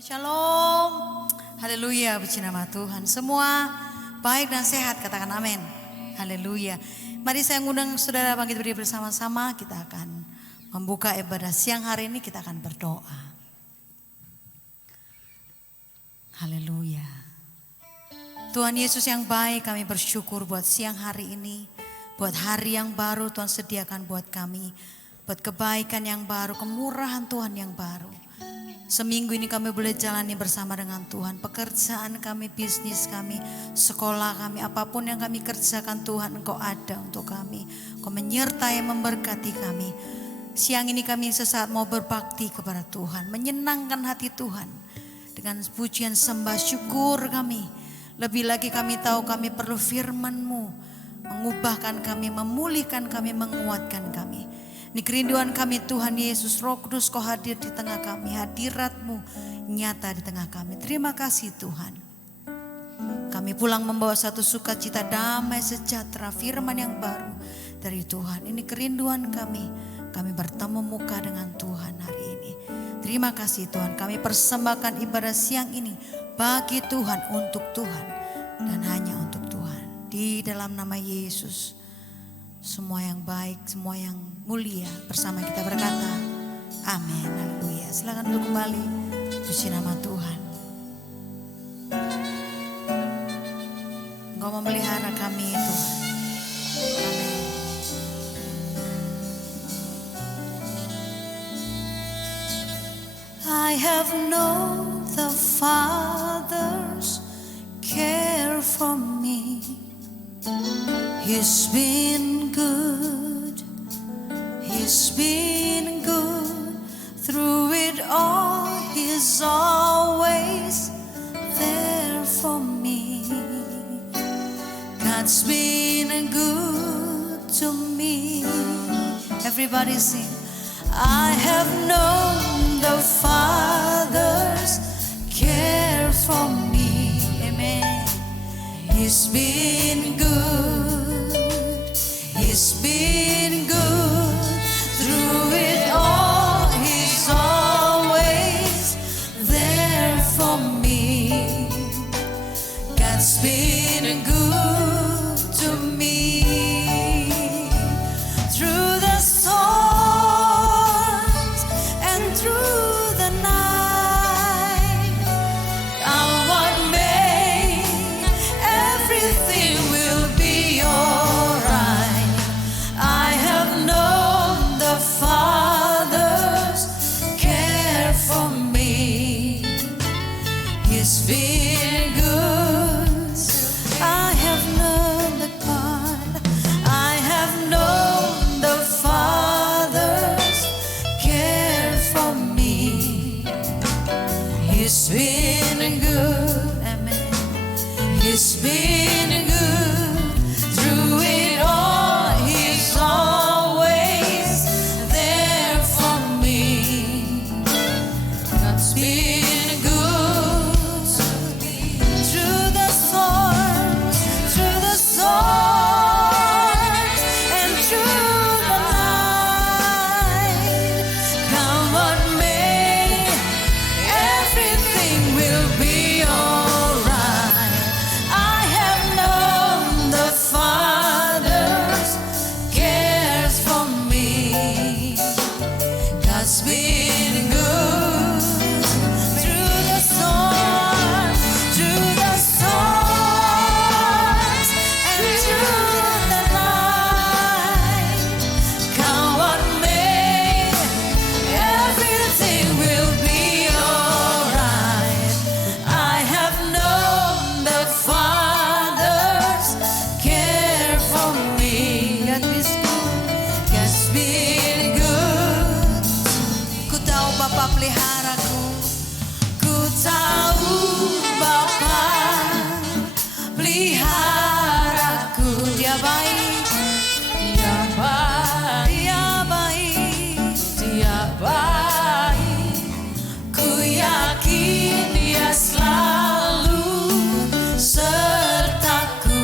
Shalom, shalom. Haleluya, puji nama Tuhan. Semua baik dan sehat, katakan amin. Haleluya. Mari saya ngundang saudara bangkit berdiri bersama-sama. Kita akan membuka ibadah siang hari ini, kita akan berdoa. Haleluya. Tuhan Yesus yang baik, kami bersyukur buat siang hari ini. Buat hari yang baru Tuhan sediakan buat kami. Buat kebaikan yang baru, kemurahan Tuhan yang baru. Seminggu ini kami boleh jalani bersama dengan Tuhan. Pekerjaan kami, bisnis kami, sekolah kami, apapun yang kami kerjakan Tuhan, Engkau ada untuk kami. Engkau menyertai, memberkati kami. Siang ini kami sesaat mau berbakti kepada Tuhan. Menyenangkan hati Tuhan. Dengan pujian sembah syukur kami. Lebih lagi kami tahu kami perlu firman-Mu. Mengubahkan kami, memulihkan kami, menguatkan kami. Ini kerinduan kami Tuhan Yesus, Roh Kudus Kau hadir di tengah kami, hadirat-Mu nyata di tengah kami. Terima kasih Tuhan. Kami pulang membawa satu sukacita, damai, sejahtera, firman yang baru dari Tuhan. Ini kerinduan kami bertemu muka dengan Tuhan hari ini. Terima kasih Tuhan, kami persembahkan ibadah siang ini bagi Tuhan, untuk Tuhan, dan hanya untuk Tuhan. Di dalam nama Yesus. Semua yang baik, semua yang mulia bersama kita berkata amin, haleluya. Silakan duduk kembali, puji nama Tuhan. Engkau memelihara kami Tuhan. Amin. I have known the Father's care for me. He's been good, He's been good through it all. He's always there for me. God's been good to me. Everybody sing. I have known the Father's care for me. Amen. He's been good. He's been good through it all. He's always there for me. God's been good to me. Through the storms and through the night, I'm what made everything will be alright. I have known the Father's care for me. He's been good. I have known the God. I have known the Father's care for me. He's been good. Amen. He's been good through it all. He's always there for me. God's been good to me. Through the storms, and through the night, come what may, everything will be alright. I have known the Father's cares for me. God's been good through the storms, and through the night. Come what may, everything will be alright. I have known the Father's care for me. God is good. God's been good. Ku tahu Bapa peliharaku. Ku tahu Bapa peliharaku. Dia baik. Dia baik. Dia baik. Dia baik. Ku yakin Dia selalu sertaku.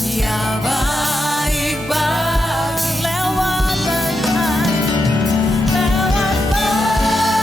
Dia baik bagi lewat badai, lewat badai.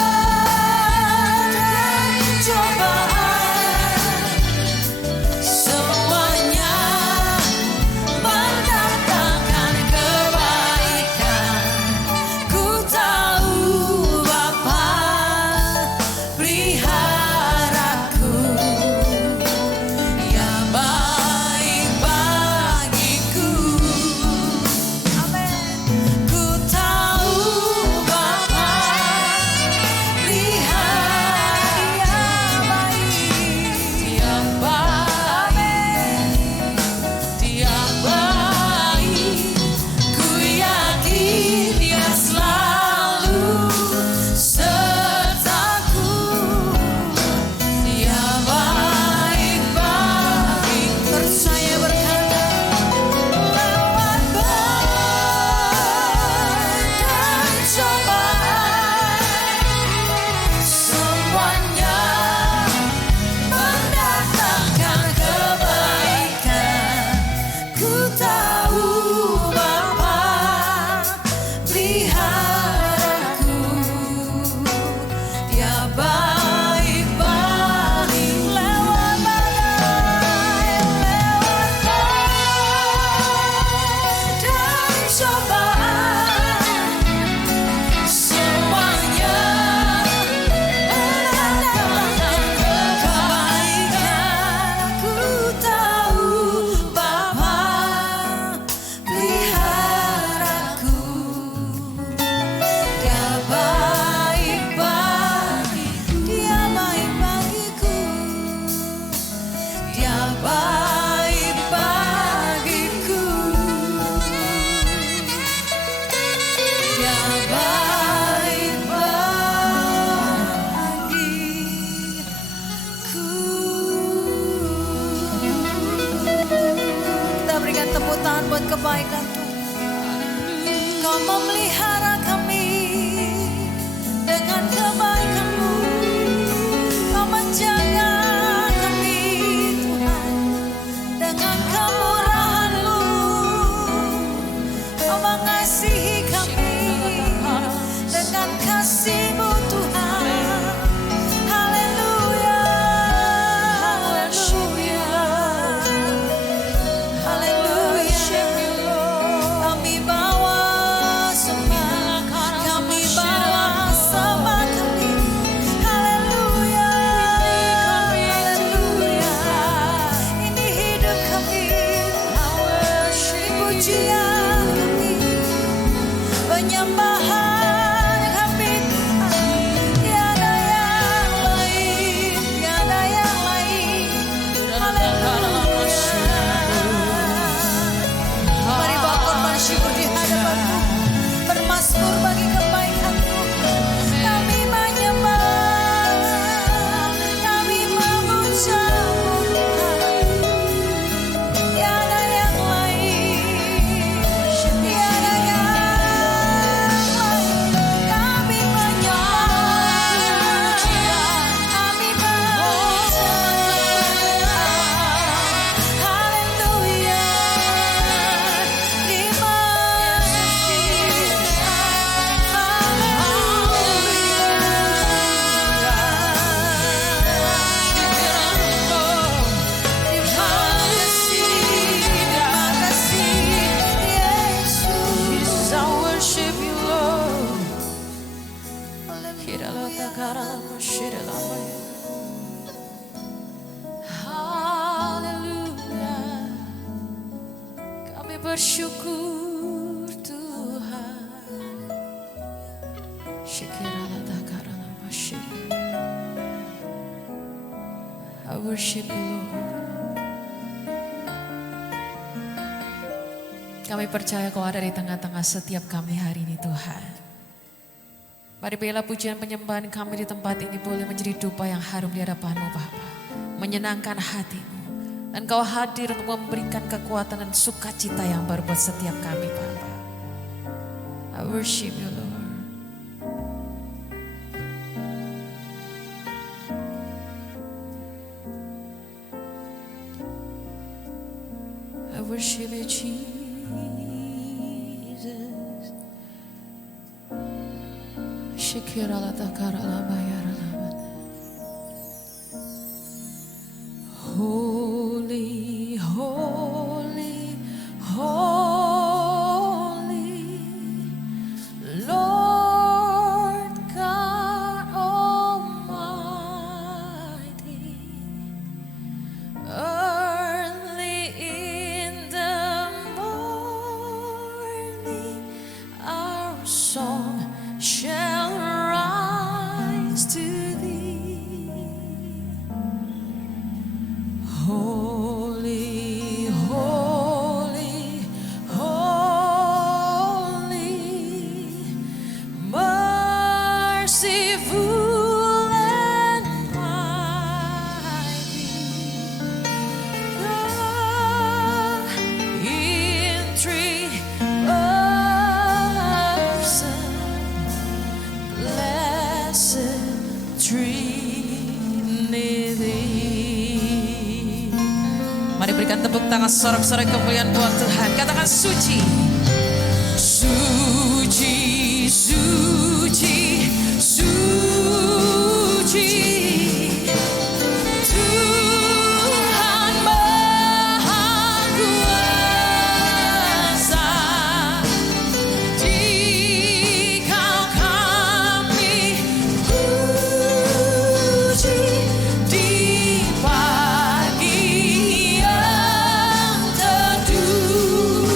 tepuk tangan buat kebaikan Tuhan. Kau memelihara kami dengan kebaikan-Mu. Kau menjaga kami Tuhan dengan kemurahan-Mu. Kau mengasihi kami dengan kasih-Mu Tuhan. Haleluya, haleluya, haleluya. Kami bawa sembah, kami bawa sembah kami. Haleluya, haleluya. Ini hidup kami, pujian kami, penyembahan kami. Tiada yang lain, tiada yang lain. Haleluya. Mari bawa korban syukur di hadapan-Mu, bermasmur bagi kebaikan-Mu. Kami menyembah, kami memuja-Mu Tuhan. Tiada yang lain, tiada yang lain. Kami menyembah, kami memuja. Haleluya, kami bersyukur Tuhan. I worship you Lord. Kami percaya Kau ada di tengah-tengah setiap kami hari ini Tuhan. Mari biarlah pujian penyembahan kami di tempat ini boleh menjadi dupa yang harum di hadapan-Mu Bapa, menyenangkan hati-Mu. Dan Kau hadir untuk memberikan kekuatan dan sukacita yang baru buat setiap kami Bapa. I worship you Lord. I worship you Jesus. Shikira la takara la bayara la bata. Holy, holy, holy, Lord God Almighty. Early in the morning, our song shall rise to Thee. Holy, holy, holy, merciful and mighty, God in three persons, blessed Trinity. Mari berikan tepuk tangan sorak-sorai kemuliaan buat Tuhan. Katakan suci, suci, suci, suci. Tuhan Maha Kuasa, Dikau kami puji di pagi yang teduh.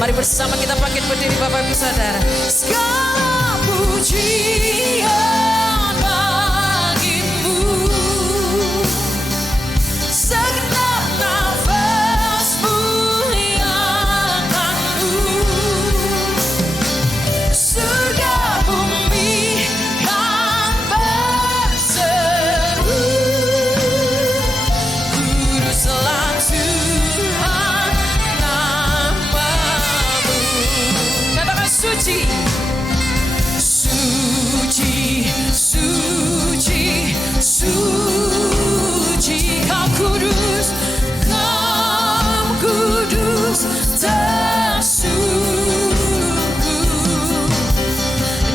Mari bersama kita bangkit berdiri Bapak Ibu Saudara. Segala pujian bagimu, segenap nafas muliakanmu, surga bumi kan berseru, kuduslah Tuhan namamu. Katakan suci, suci, suci, suci, kau kudus, tersungguh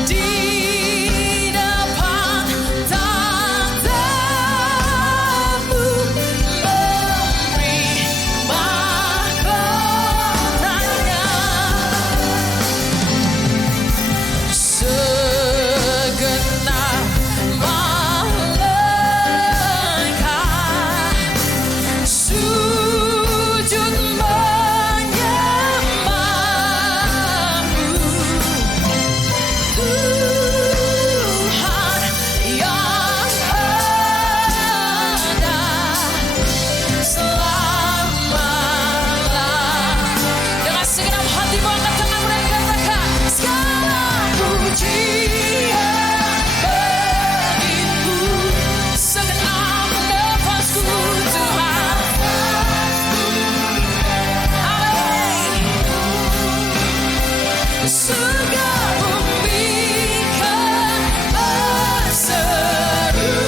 di depan tatamu, memberi mahkotanya. Segenap malaikat sujud menyembahmu, Tuhan yang ada selama-lamanya. Dengan segenap hati angkat tangan mereka, segala pujian bagimu, segenap nafasku Tuhan. Amin. Surga bumi kan berseru,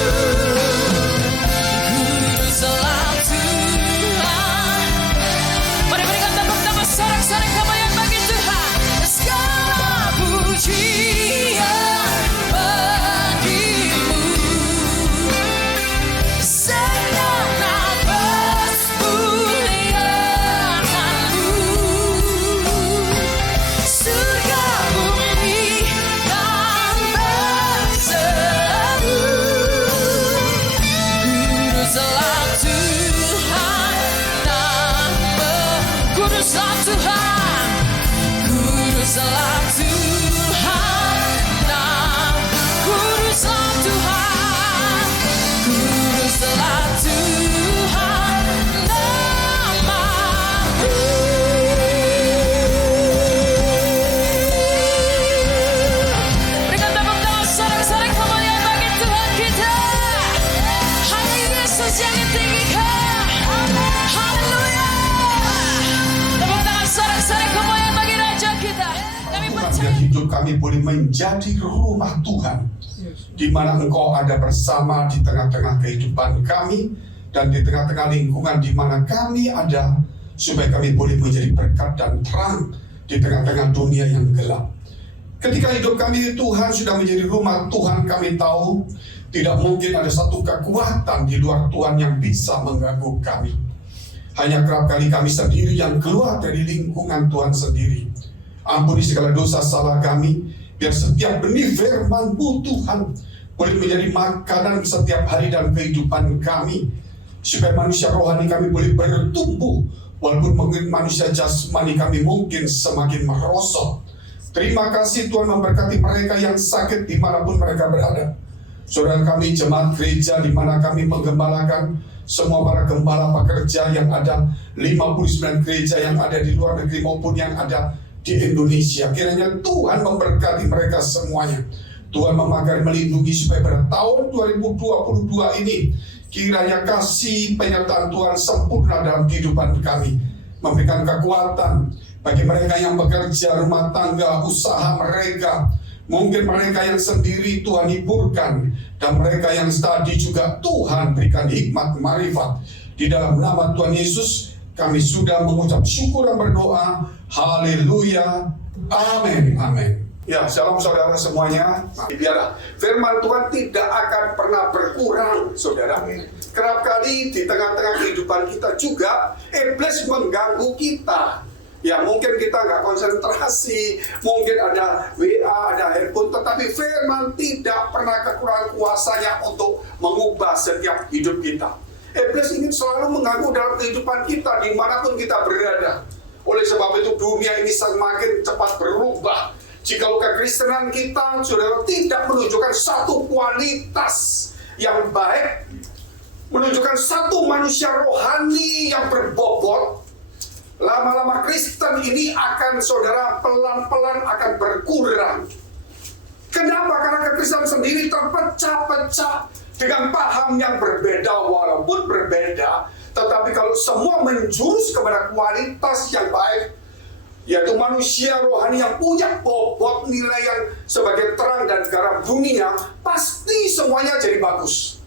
kuduslah Tuhan. Mari berikan tepuk tangan sorak-sorai kemuliaan bagi Tuhan. Segala pujian bagimu, segenap nafas muliakanmu, surga bumi kan berseru, kuduslah Tuhan namamu, kuduslah Tuhan, kuduslah Tuhan namamu, kuduslah Tuhan, kuduslah Tuhan namamu. Berikan tepuk tangan sorak-sorai kemuliaan bagi Tuhan kita. Hanya Yesus yang ditinggikan. Haleluya. Tepuk tangan sorak-sorai kemuliaan bagi Raja kita. Kami Biar percaya. hidup kami boleh menjadi rumah Tuhan, di mana Engkau ada bersama di tengah-tengah kehidupan kami dan di tengah-tengah lingkungan di mana kami ada, supaya kami boleh menjadi berkat dan terang di tengah-tengah dunia yang gelap. Ketika hidup kami Tuhan sudah menjadi rumah Tuhan, kami tahu tidak mungkin ada satu kekuatan di luar Tuhan yang bisa mengganggu kami. Hanya kerap kali kami sendiri yang keluar dari lingkungan Tuhan sendiri. Ampuni segala dosa salah kami, biar setiap benih firman-Mu Tuhan boleh menjadi makanan setiap hari dan kehidupan kami, supaya manusia rohani kami boleh bertumbuh, walaupun mungkin manusia jasmani kami mungkin semakin merosot. Terima kasih Tuhan, memberkati mereka yang sakit dimanapun mereka berada. Saudara kami jemaat gereja di mana kami menggembalakan, semua para gembala pekerja yang ada, 59 gereja yang ada di luar negeri maupun yang ada di Indonesia. Kiranya Tuhan memberkati mereka semuanya. Tuhan memakai melindungi supaya pada tahun 2022 ini kiranya kasih penyertaan Tuhan sempurna dalam kehidupan kami, memberikan kekuatan bagi mereka yang bekerja, rumah tangga, usaha mereka. Mungkin mereka yang sendiri Tuhan hiburkan, dan mereka yang tadi juga Tuhan berikan hikmat marifat. Di dalam nama Tuhan Yesus kami sudah mengucap syukur dan berdoa. Haleluya. Amin. Amin. Ya, shalom saudara semuanya. Biarlah firman Tuhan tidak akan pernah berkurang, saudara. Kerap kali di tengah-tengah kehidupan kita juga iblis mengganggu kita. Ya, mungkin kita nggak konsentrasi, mungkin ada WA, ada handphone, tetapi firman tidak pernah kekurangan kuasanya untuk mengubah setiap hidup kita. Iblis ingin selalu mengganggu dalam kehidupan kita dimanapun kita berada. Oleh sebab itu dunia ini semakin cepat berubah. Jikalau kekristenan kita, saudara, tidak menunjukkan satu kualitas yang baik, menunjukkan satu manusia rohani yang berbobot, lama-lama Kristen ini akan, saudara, pelan-pelan akan berkurang. Kenapa? Karena kekristenan sendiri terpecah-pecah dengan paham yang berbeda, walaupun berbeda, tetapi kalau semua menjurus kepada kualitas yang baik, yaitu manusia rohani yang punya bobot nilai yang sebagai terang dan garam dunia, pasti semuanya jadi bagus.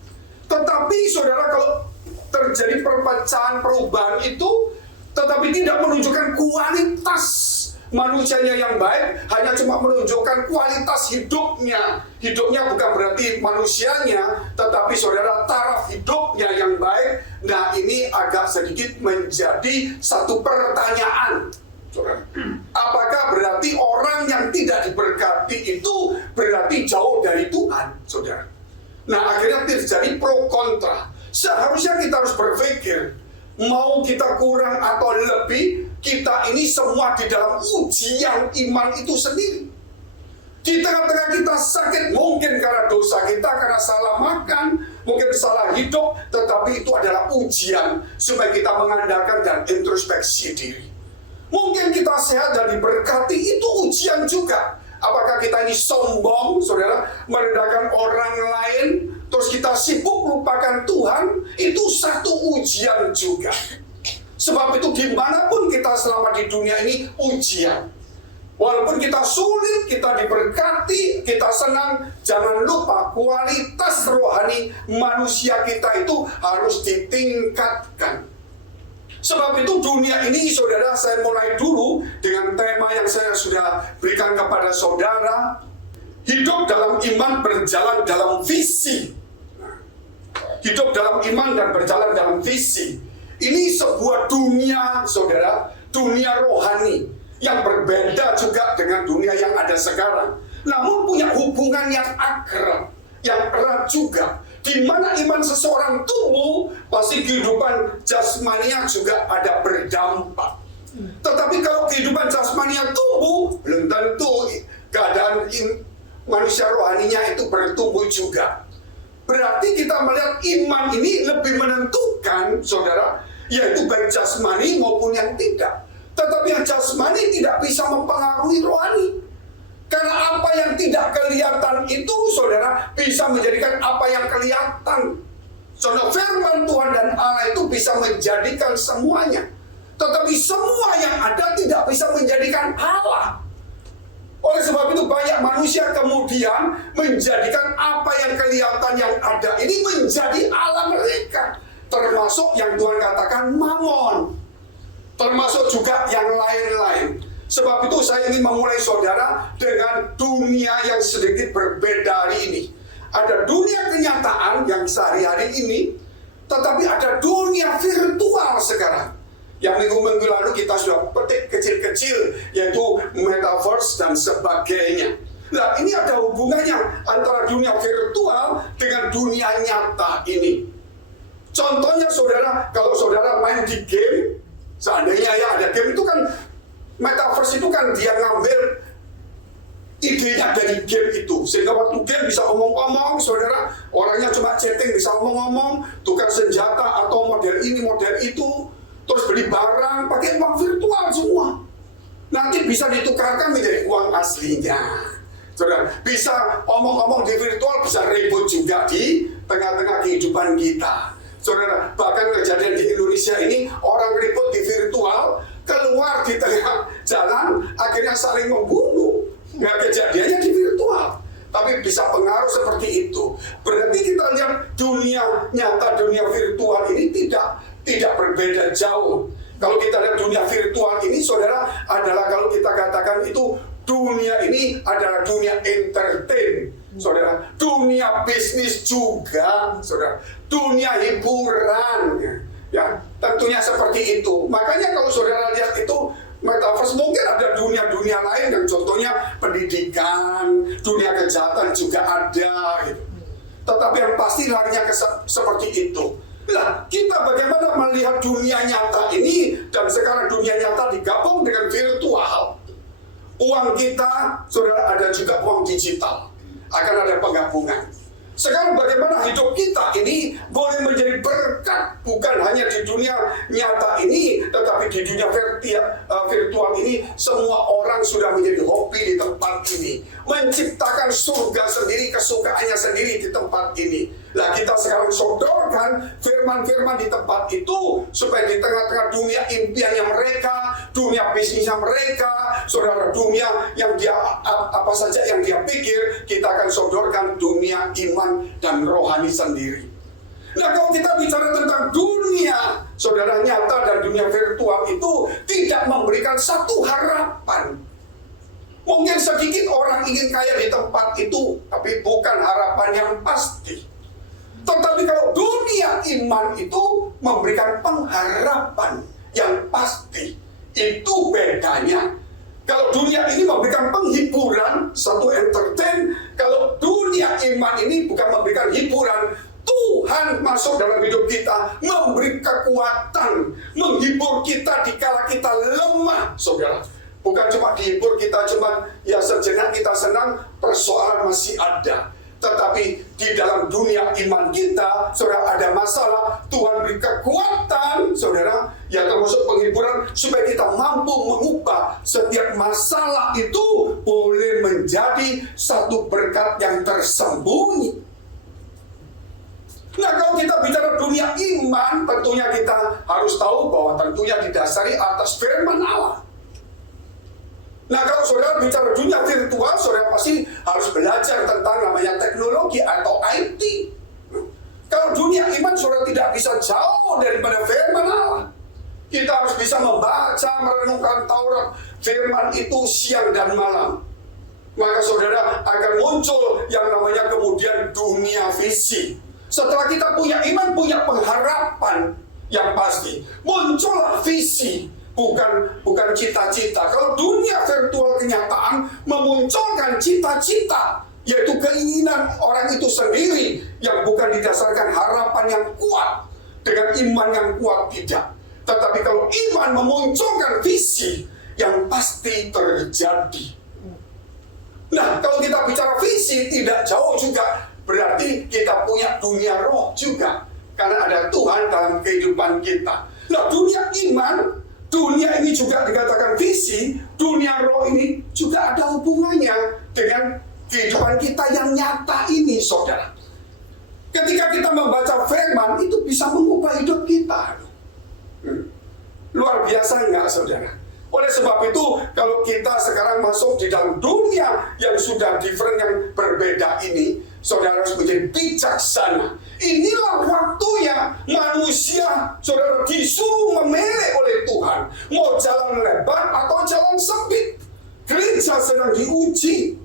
Tetapi saudara, kalau terjadi perpecahan, perubahan itu, tetapi tidak menunjukkan kualitas manusianya yang baik, hanya cuma menunjukkan kualitas hidupnya. Hidupnya bukan berarti manusianya, tetapi saudara, taraf hidupnya yang baik. Nah, ini agak sedikit menjadi satu pertanyaan, saudara. Apakah berarti orang yang tidak diberkati itu berarti jauh dari Tuhan, saudara? Nah, akhirnya terjadi pro kontra. Seharusnya kita harus berpikir, mau kita kurang atau lebih, kita ini semua di dalam ujian iman itu sendiri. Di tengah-tengah kita sakit, mungkin karena dosa kita, karena salah makan, mungkin salah hidup, tetapi itu adalah ujian supaya kita mengandalkan dan introspeksi diri. Mungkin kita sehat dan diberkati, itu ujian juga. Apakah kita ini sombong, saudara, merendahkan orang lain, terus kita sibuk lupakan Tuhan, itu satu ujian juga. Sebab itu dimanapun kita selama di dunia ini ujian. Walaupun kita sulit, kita diberkati, kita senang, jangan lupa kualitas rohani manusia kita itu harus ditingkatkan. Sebab itu dunia ini, saudara, saya mulai dulu dengan tema yang saya sudah berikan kepada saudara. Hidup dalam iman, berjalan dalam visi. Hidup dalam iman dan berjalan dalam visi. Ini sebuah dunia, saudara, dunia rohani yang berbeda juga dengan dunia yang ada sekarang. Namun punya hubungan yang akrab, yang erat juga. Di mana iman seseorang tumbuh, pasti kehidupan jasmania juga ada berdampak. Tetapi kalau kehidupan jasmania tumbuh, belum tentu keadaan manusia rohaninya itu bertumbuh juga. Berarti kita melihat iman ini lebih menentukan, saudara, yaitu baik jasmani maupun yang tidak. Tetapi yang jasmani tidak bisa mempengaruhi rohani. Karena apa yang tidak kelihatan itu, saudara, bisa menjadikan apa yang kelihatan. Saudara, firman Tuhan dan Allah itu bisa menjadikan semuanya. Tetapi semua yang ada tidak bisa menjadikan Allah. Oleh sebab itu banyak manusia kemudian menjadikan apa yang kelihatan yang ada ini menjadi Allah mereka. Termasuk yang Tuhan katakan mamon. Termasuk juga yang lain-lain. Sebab itu saya ingin memulai saudara dengan dunia yang sedikit berbeda hari ini. Ada dunia kenyataan yang sehari-hari ini, tetapi ada dunia virtual sekarang. Yang minggu-minggu lalu kita sudah petik kecil-kecil, yaitu metaverse dan sebagainya. Nah, ini ada hubungannya antara dunia virtual dengan dunia nyata ini. Contohnya saudara, kalau saudara main di game, seandainya ya ada game itu kan, metaverse itu kan dia ngambil idenya dari game itu. Sehingga waktu game bisa omong-omong, saudara, orangnya cuma chatting, bisa omong-omong, tukar senjata atau model ini, model itu, terus beli barang, pakai uang virtual semua. Nanti bisa ditukarkan menjadi uang aslinya. Saudara, bisa omong-omong di virtual, bisa ribut juga di tengah-tengah kehidupan kita. Saudara, bahkan kejadian di Indonesia ini, orang ribut di virtual, keluar di tengah jalan, akhirnya saling membunuh. Nah, kejadiannya di virtual. Tapi bisa pengaruh seperti itu. Berarti kita lihat dunia nyata, dunia virtual ini tidak berbeda jauh. Kalau kita lihat dunia virtual ini, saudara, adalah kalau kita katakan itu dunia ini adalah dunia entertain, saudara. Dunia bisnis juga, saudara. Dunia hiburan, ya tentunya seperti itu. Makanya kalau saudara lihat itu metaverse, mungkin ada dunia-dunia lain yang contohnya pendidikan, dunia kejahatan juga ada gitu. Tetapi yang pasti larinya seperti itu. Nah, kita bagaimana melihat dunia nyata ini, dan sekarang dunia nyata digabung dengan virtual. Uang kita, saudara, ada juga uang digital. Akan ada penggabungan. Sekarang bagaimana hidup kita ini boleh menjadi berkat, bukan hanya di dunia nyata ini, tetapi di dunia virtual ini. Semua orang sudah menjadi hobi di tempat ini, menciptakan surga sendiri, kesukaannya sendiri di tempat ini. Nah, kita sekarang sodorkan firman-firman di tempat itu, supaya di tengah-tengah dunia impiannya mereka, dunia bisnisnya mereka, saudara, dunia yang dia apa saja yang dia pikir, kita akan sodorkan dunia iman dan rohani sendiri. Nah, kalau kita bicara tentang dunia, saudara, nyata dan dunia virtual itu tidak memberikan satu harapan. Mungkin sedikit orang ingin kaya di tempat itu, tapi bukan harapan yang pasti. Tetapi kalau dunia iman itu memberikan pengharapan yang pasti. Itu bedanya. Kalau dunia ini memberikan penghiburan, satu entertain. Kalau dunia iman ini bukan memberikan hiburan, Tuhan masuk dalam hidup kita, memberi kekuatan, menghibur kita di kala kita lemah, saudara. Bukan cuma dihibur kita, cuma ya sejenak kita senang, persoalan masih ada. Tetapi di dalam dunia iman kita, saudara, ada masalah, Tuhan beri kekuatan, saudara, ya termasuk penghiburan, supaya kita mampu mengubah setiap masalah itu boleh menjadi satu berkat yang tersembunyi. Nah, kalau kita bicara dunia iman, tentunya kita harus tahu bahwa tentunya didasari atas firman Allah. Nah, kalau saudara bicara dunia virtual, saudara pasti harus belajar tentang namanya teknologi atau IT. Kalau dunia iman, saudara tidak bisa jauh daripada firman Allah. Kita harus bisa membaca, merenungkan Taurat, firman itu siang dan malam. Maka saudara akan muncul yang namanya kemudian dunia visi. Setelah kita punya iman, punya pengharapan yang pasti, muncullah visi. Bukan cita-cita. Kalau dunia virtual kenyataan memunculkan cita-cita, yaitu keinginan orang itu sendiri, yang bukan didasarkan harapan yang kuat dengan iman yang kuat, tidak. Tetapi kalau iman memunculkan visi, yang pasti terjadi. Nah, kalau kita bicara visi, tidak jauh juga berarti kita punya dunia roh juga, karena ada Tuhan dalam kehidupan kita. Nah, dunia iman, dunia ini juga dikatakan visi, dunia roh ini juga ada hubungannya dengan kehidupan kita yang nyata ini, saudara. Ketika kita membaca firman, itu bisa mengubah hidup kita. Luar biasa enggak, saudara? Oleh sebab itu, kalau kita sekarang masuk di dalam dunia yang sudah different, yang berbeda ini, saudara harus menjadi bijaksana. Inilah waktunya manusia, saudara, disuruh memilih oleh Tuhan. Mau jalan lebar atau jalan sempit. Gereja sedang diuji.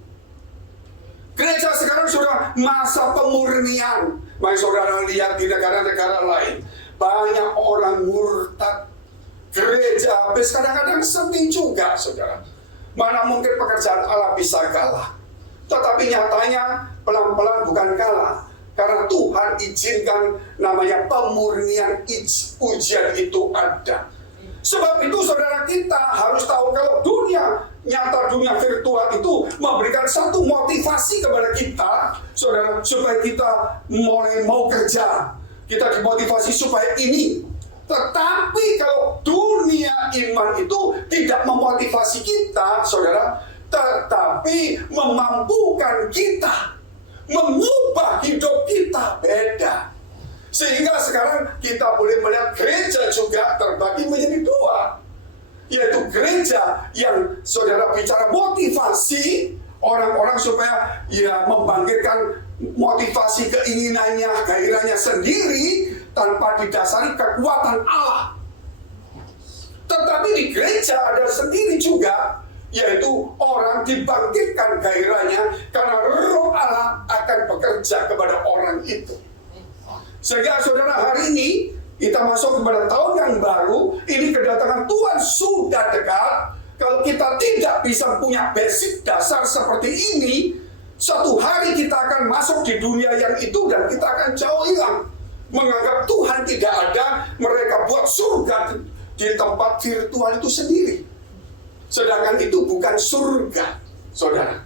Gereja sekarang sudah masa pemurnian. Mari saudara lihat di negara-negara lain. Banyak orang murtad. Gereja habis kadang-kadang sepi juga, saudara. Mana mungkin pekerjaan Allah bisa kalah. Tetapi nyatanya pelan-pelan bukan kalah. Karena Tuhan izinkan namanya pemurnian, ujian itu ada. Sebab itu saudara, kita harus tahu kalau dunia nyata, dunia virtual itu memberikan satu motivasi kepada kita, saudara, supaya kita mulai mau kerja. Kita dimotivasi supaya ini. Tetapi kalau dunia iman itu tidak memotivasi kita, saudara, tetapi memampukan kita, mengubah hidup kita beda. Sehingga sekarang kita boleh melihat gereja juga terbagi menjadi dua. Yaitu gereja yang saudara bicara motivasi orang-orang supaya ya membangkitkan motivasi keinginannya, gairahnya sendiri tanpa didasari kekuatan Allah. Tetapi di gereja ada sendiri juga, yaitu orang dibangkitkan gairahnya karena roh Allah akan bekerja kepada orang itu. Sehingga saudara, hari ini kita masuk kepada tahun yang baru, ini kedatangan Tuhan sudah dekat. Kalau kita tidak bisa punya basic dasar seperti ini, suatu hari kita akan masuk di dunia yang itu dan kita akan jauh hilang. menganggap Tuhan tidak ada, mereka buat surga di tempat virtual itu sendiri. Sedangkan itu bukan surga, saudara.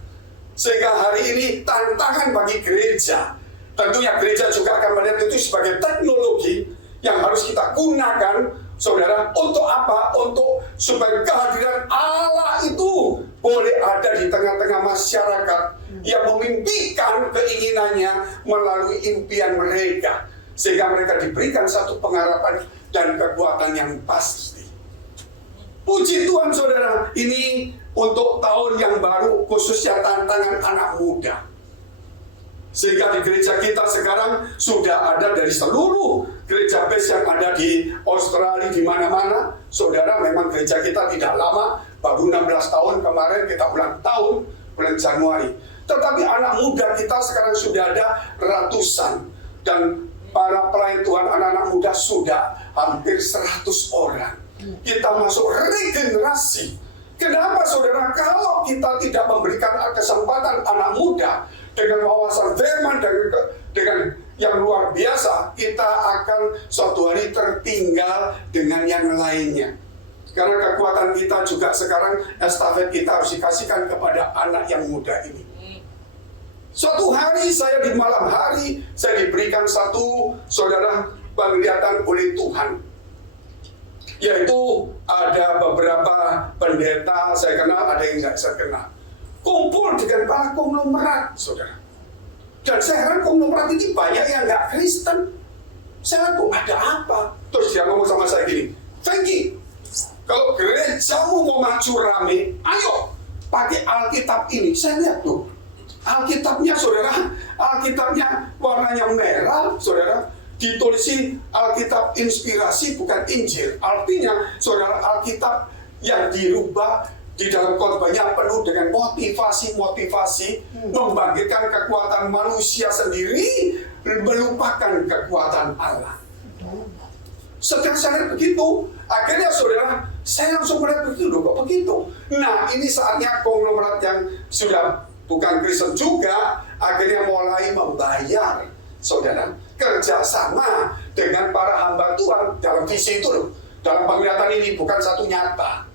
Sehingga hari ini tantangan bagi gereja, tentunya gereja juga akan melihat itu sebagai teknologi yang harus kita gunakan, saudara, untuk apa? Untuk supaya kehadiran Allah itu boleh ada di tengah-tengah masyarakat yang memimpikan keinginannya melalui impian mereka, sehingga mereka diberikan satu pengharapan dan kekuatan yang pasti. Puji Tuhan, saudara, ini untuk tahun yang baru, khususnya tantangan anak muda. Sehingga di gereja kita sekarang sudah ada dari seluruh gereja base yang ada di Australia, di mana-mana. Saudara, memang gereja kita tidak lama, baru 16 tahun kemarin kita ulang tahun bulan Januari. Tetapi anak muda kita sekarang sudah ada ratusan. Dan para pelayan Tuhan anak-anak muda sudah hampir 100 orang. Kita masuk regenerasi. Kenapa, saudara? Kalau kita tidak memberikan kesempatan anak muda dengan wawasan firman dengan yang luar biasa, kita akan suatu hari tertinggal dengan yang lainnya. Karena kekuatan kita juga sekarang, estafet kita harus dikasihkan kepada anak yang muda ini. Suatu hari saya di malam hari, saya diberikan satu, saudara, penglihatan oleh Tuhan. Yaitu ada beberapa pendeta saya kenal, ada yang tidak saya kenal. Kumpul dengan para konglomerat, saudara. Dan saya heran konglomerat ini banyak yang nggak Kristen. Saya tuh ada apa? Terus dia ngomong sama saya gini, Frankie, kalau gerejamu mau maju rame, ayo pakai Alkitab ini. Saya lihat tuh, Alkitabnya, saudara, Alkitabnya warnanya merah, saudara. Ditulisi Alkitab inspirasi, bukan Injil. Artinya, saudara, Alkitab yang dirubah di dalam khotbahnya penuh dengan motivasi-motivasi, membangkitkan kekuatan manusia sendiri, melupakan kekuatan Allah. Setelah saya lihat begitu, akhirnya, saudara, saya langsung melihat begitu, loh, kok begitu? Nah, ini saatnya konglomerat yang sudah bukan Kristen juga, akhirnya mulai membayar, saudara, kerjasama dengan para hamba Tuhan dalam visi itu loh. Dalam penglihatan ini bukan satu nyata.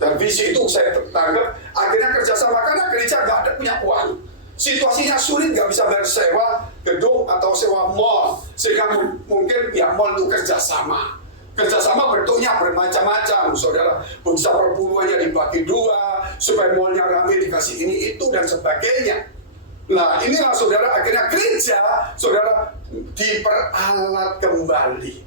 Dan visi itu saya tanggap akhirnya kerjasama karena gereja nggak ada punya uang. Situasinya sulit, nggak bisa bayar sewa gedung atau sewa mall. Sehingga mungkin pihak mall itu kerjasama. Kerjasama bentuknya bermacam-macam, saudara. Bisa perpuluhannya dibagi dua, supaya mallnya ramai dikasih ini itu dan sebagainya. Nah, inilah, saudara, akhirnya gereja, saudara, diperalat kembali.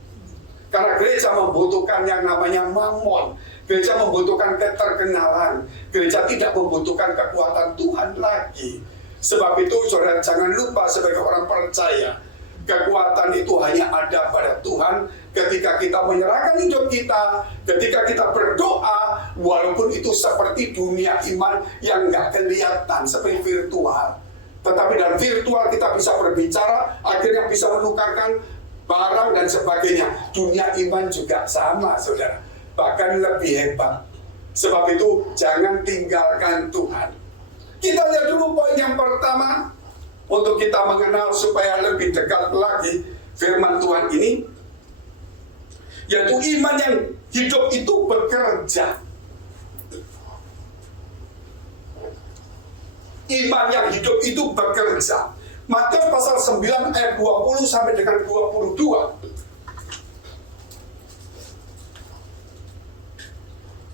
Karena gereja membutuhkan yang namanya mamon. Gereja membutuhkan keterkenalan. Gereja tidak membutuhkan kekuatan Tuhan lagi. Sebab itu, saudara, jangan lupa sebagai orang percaya, kekuatan itu hanya ada pada Tuhan ketika kita menyerahkan hidup kita, ketika kita berdoa, walaupun itu seperti dunia iman yang nggak kelihatan, seperti virtual. Tetapi dalam virtual kita bisa berbicara, akhirnya bisa menukarkan barang dan sebagainya. Dunia iman juga sama, saudara. Bahkan lebih hebat. Sebab itu jangan tinggalkan Tuhan. Kita lihat dulu poin yang pertama, untuk kita mengenal supaya lebih dekat lagi firman Tuhan ini, yaitu iman yang hidup itu bekerja. Iman yang hidup itu bekerja. Matius pasal 9 ayat 20 sampai dengan 22.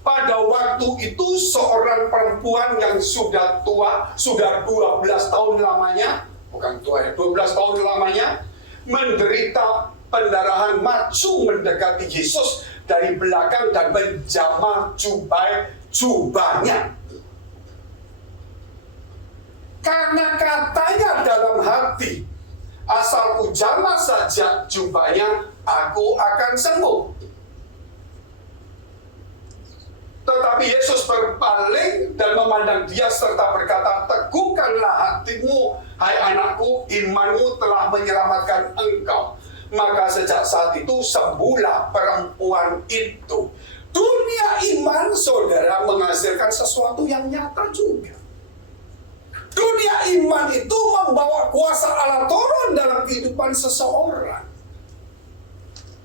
Pada waktu itu seorang perempuan yang sudah tua, sudah 12 tahun lamanya, bukan tua ya, 12 tahun lamanya, menderita pendarahan, maju mendekati Yesus dari belakang dan menjamah jubahnya. Karena katanya dalam hati, asal ku jamah saja jubahnya, aku akan sembuh. Tetapi Yesus berpaling dan memandang dia serta berkata, teguhkanlah hatimu, hai anakku, imanmu telah menyelamatkan engkau. Maka sejak saat itu sembuhlah perempuan itu. Dunia iman, saudara, menghasilkan sesuatu yang nyata juga. Dunia iman itu membawa kuasa Allah turun dalam kehidupan seseorang.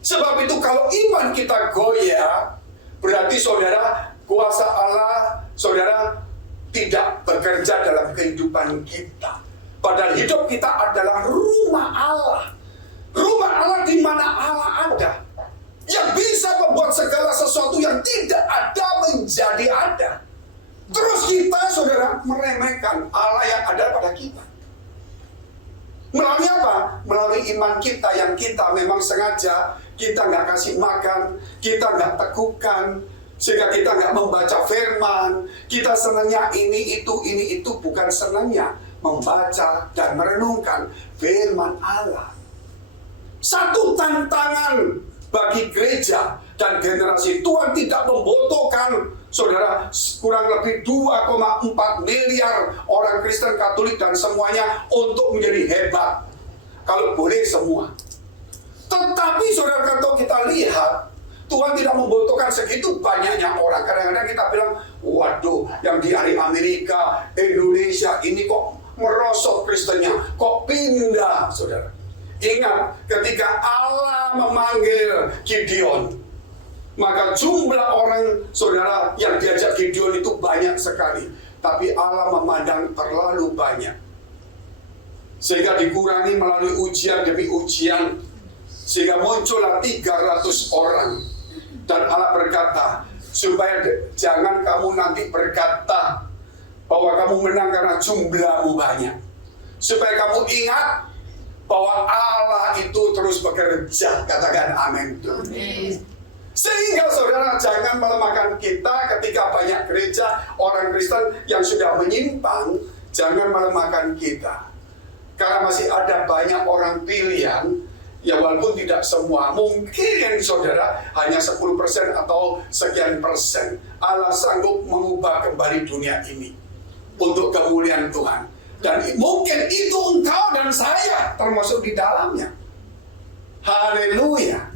Sebab itu kalau iman kita goyah, berarti saudara, kuasa Allah, saudara, tidak bekerja dalam kehidupan kita. Padahal hidup kita adalah rumah Allah. Rumah Allah di mana Allah ada. Yang bisa membuat segala sesuatu yang tidak ada menjadi ada. Terus kita, saudara, meremehkan Allah yang ada pada kita. Melalui apa? Melalui iman kita yang kita memang sengaja kita nggak kasih makan, kita nggak teguhkan, sehingga kita nggak membaca firman. Kita senangnya ini itu, bukan senangnya membaca dan merenungkan firman Allah. Satu tantangan bagi gereja dan generasi, Tuhan tidak membutuhkan, saudara, kurang lebih 2,4 miliar orang Kristen Katolik dan semuanya untuk menjadi hebat. Kalau boleh semua. Tetapi saudara, kalau kita lihat, Tuhan tidak membutuhkan segitu banyaknya orang. Kadang-kadang kita bilang, waduh, yang di Amerika, Indonesia, ini kok merosot Kristennya, kok pindah, saudara. Ingat, ketika Allah memanggil Gideon, maka jumlah orang, saudara, yang diajak Gideon itu banyak sekali. Tapi Allah memandang terlalu banyak. Sehingga dikurangi melalui ujian demi ujian. Sehingga muncullah 300 orang. Dan Allah berkata, supaya jangan kamu nanti berkata bahwa kamu menang karena jumlahmu banyak. Supaya kamu ingat bahwa Allah itu terus bekerja. Katakan amin. Sehingga saudara, jangan melemahkan kita ketika banyak gereja orang Kristen yang sudah menyimpang. Jangan melemahkan kita, karena masih ada banyak orang pilihan. Ya walaupun tidak semua, mungkin saudara hanya 10% atau sekian persen, Allah sanggup mengubah kembali dunia ini untuk kemuliaan Tuhan. Dan mungkin itu engkau dan saya termasuk di dalamnya. Haleluya.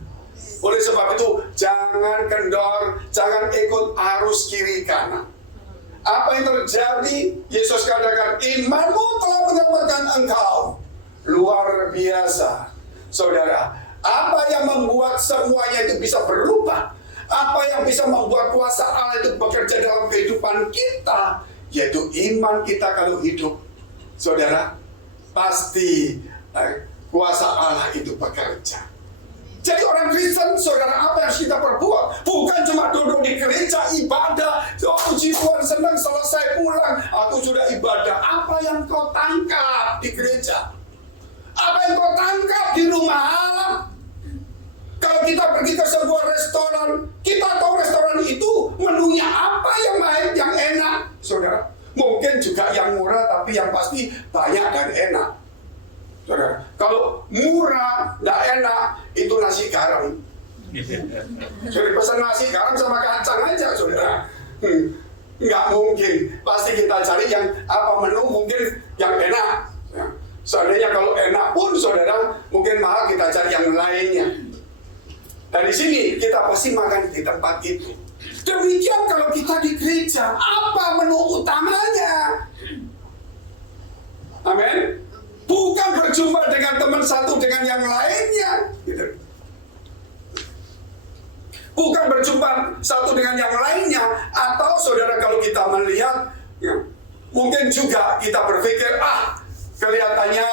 Oleh sebab itu, jangan kendor, jangan ikut arus kiri kanan. Apa yang terjadi? Yesus katakan, imanmu telah menyelamatkan engkau. Luar biasa. Saudara, apa yang membuat semuanya itu bisa berubah? Apa yang bisa membuat kuasa Allah itu bekerja dalam kehidupan kita? Yaitu iman kita kalau hidup. Saudara, pasti kuasa Allah itu bekerja. Jadi orang Kristen, saudara, apa yang harus kita perbuat? Bukan cuma duduk di gereja, ibadah, oh puji Tuhan, senang, selesai pulang, aku sudah ibadah. Apa yang kau tangkap di gereja? Apa yang kau tangkap di rumah Allah? Kalau kita pergi ke sebuah restoran, kita tahu restoran itu menunya apa yang baik, yang enak, saudara. Mungkin juga yang murah, tapi yang pasti banyak dan enak. Saudara, kalau murah, tidak enak, itu nasi garam. Sudah pesan nasi garam sama kacang aja, saudara. Nggak mungkin. Pasti kita cari yang apa menu mungkin yang enak. Ya. Seandainya kalau enak pun, saudara, mungkin mahal, kita cari yang lainnya. Dan di sini kita pasti makan di tempat itu. Demikian kalau kita di gereja, apa menu utamanya? Amin. Bukan berjumpa dengan teman satu dengan yang lainnya. Gitu. Bukan berjumpa satu dengan yang lainnya. Atau saudara, kalau kita melihat, ya, mungkin juga kita berpikir, kelihatannya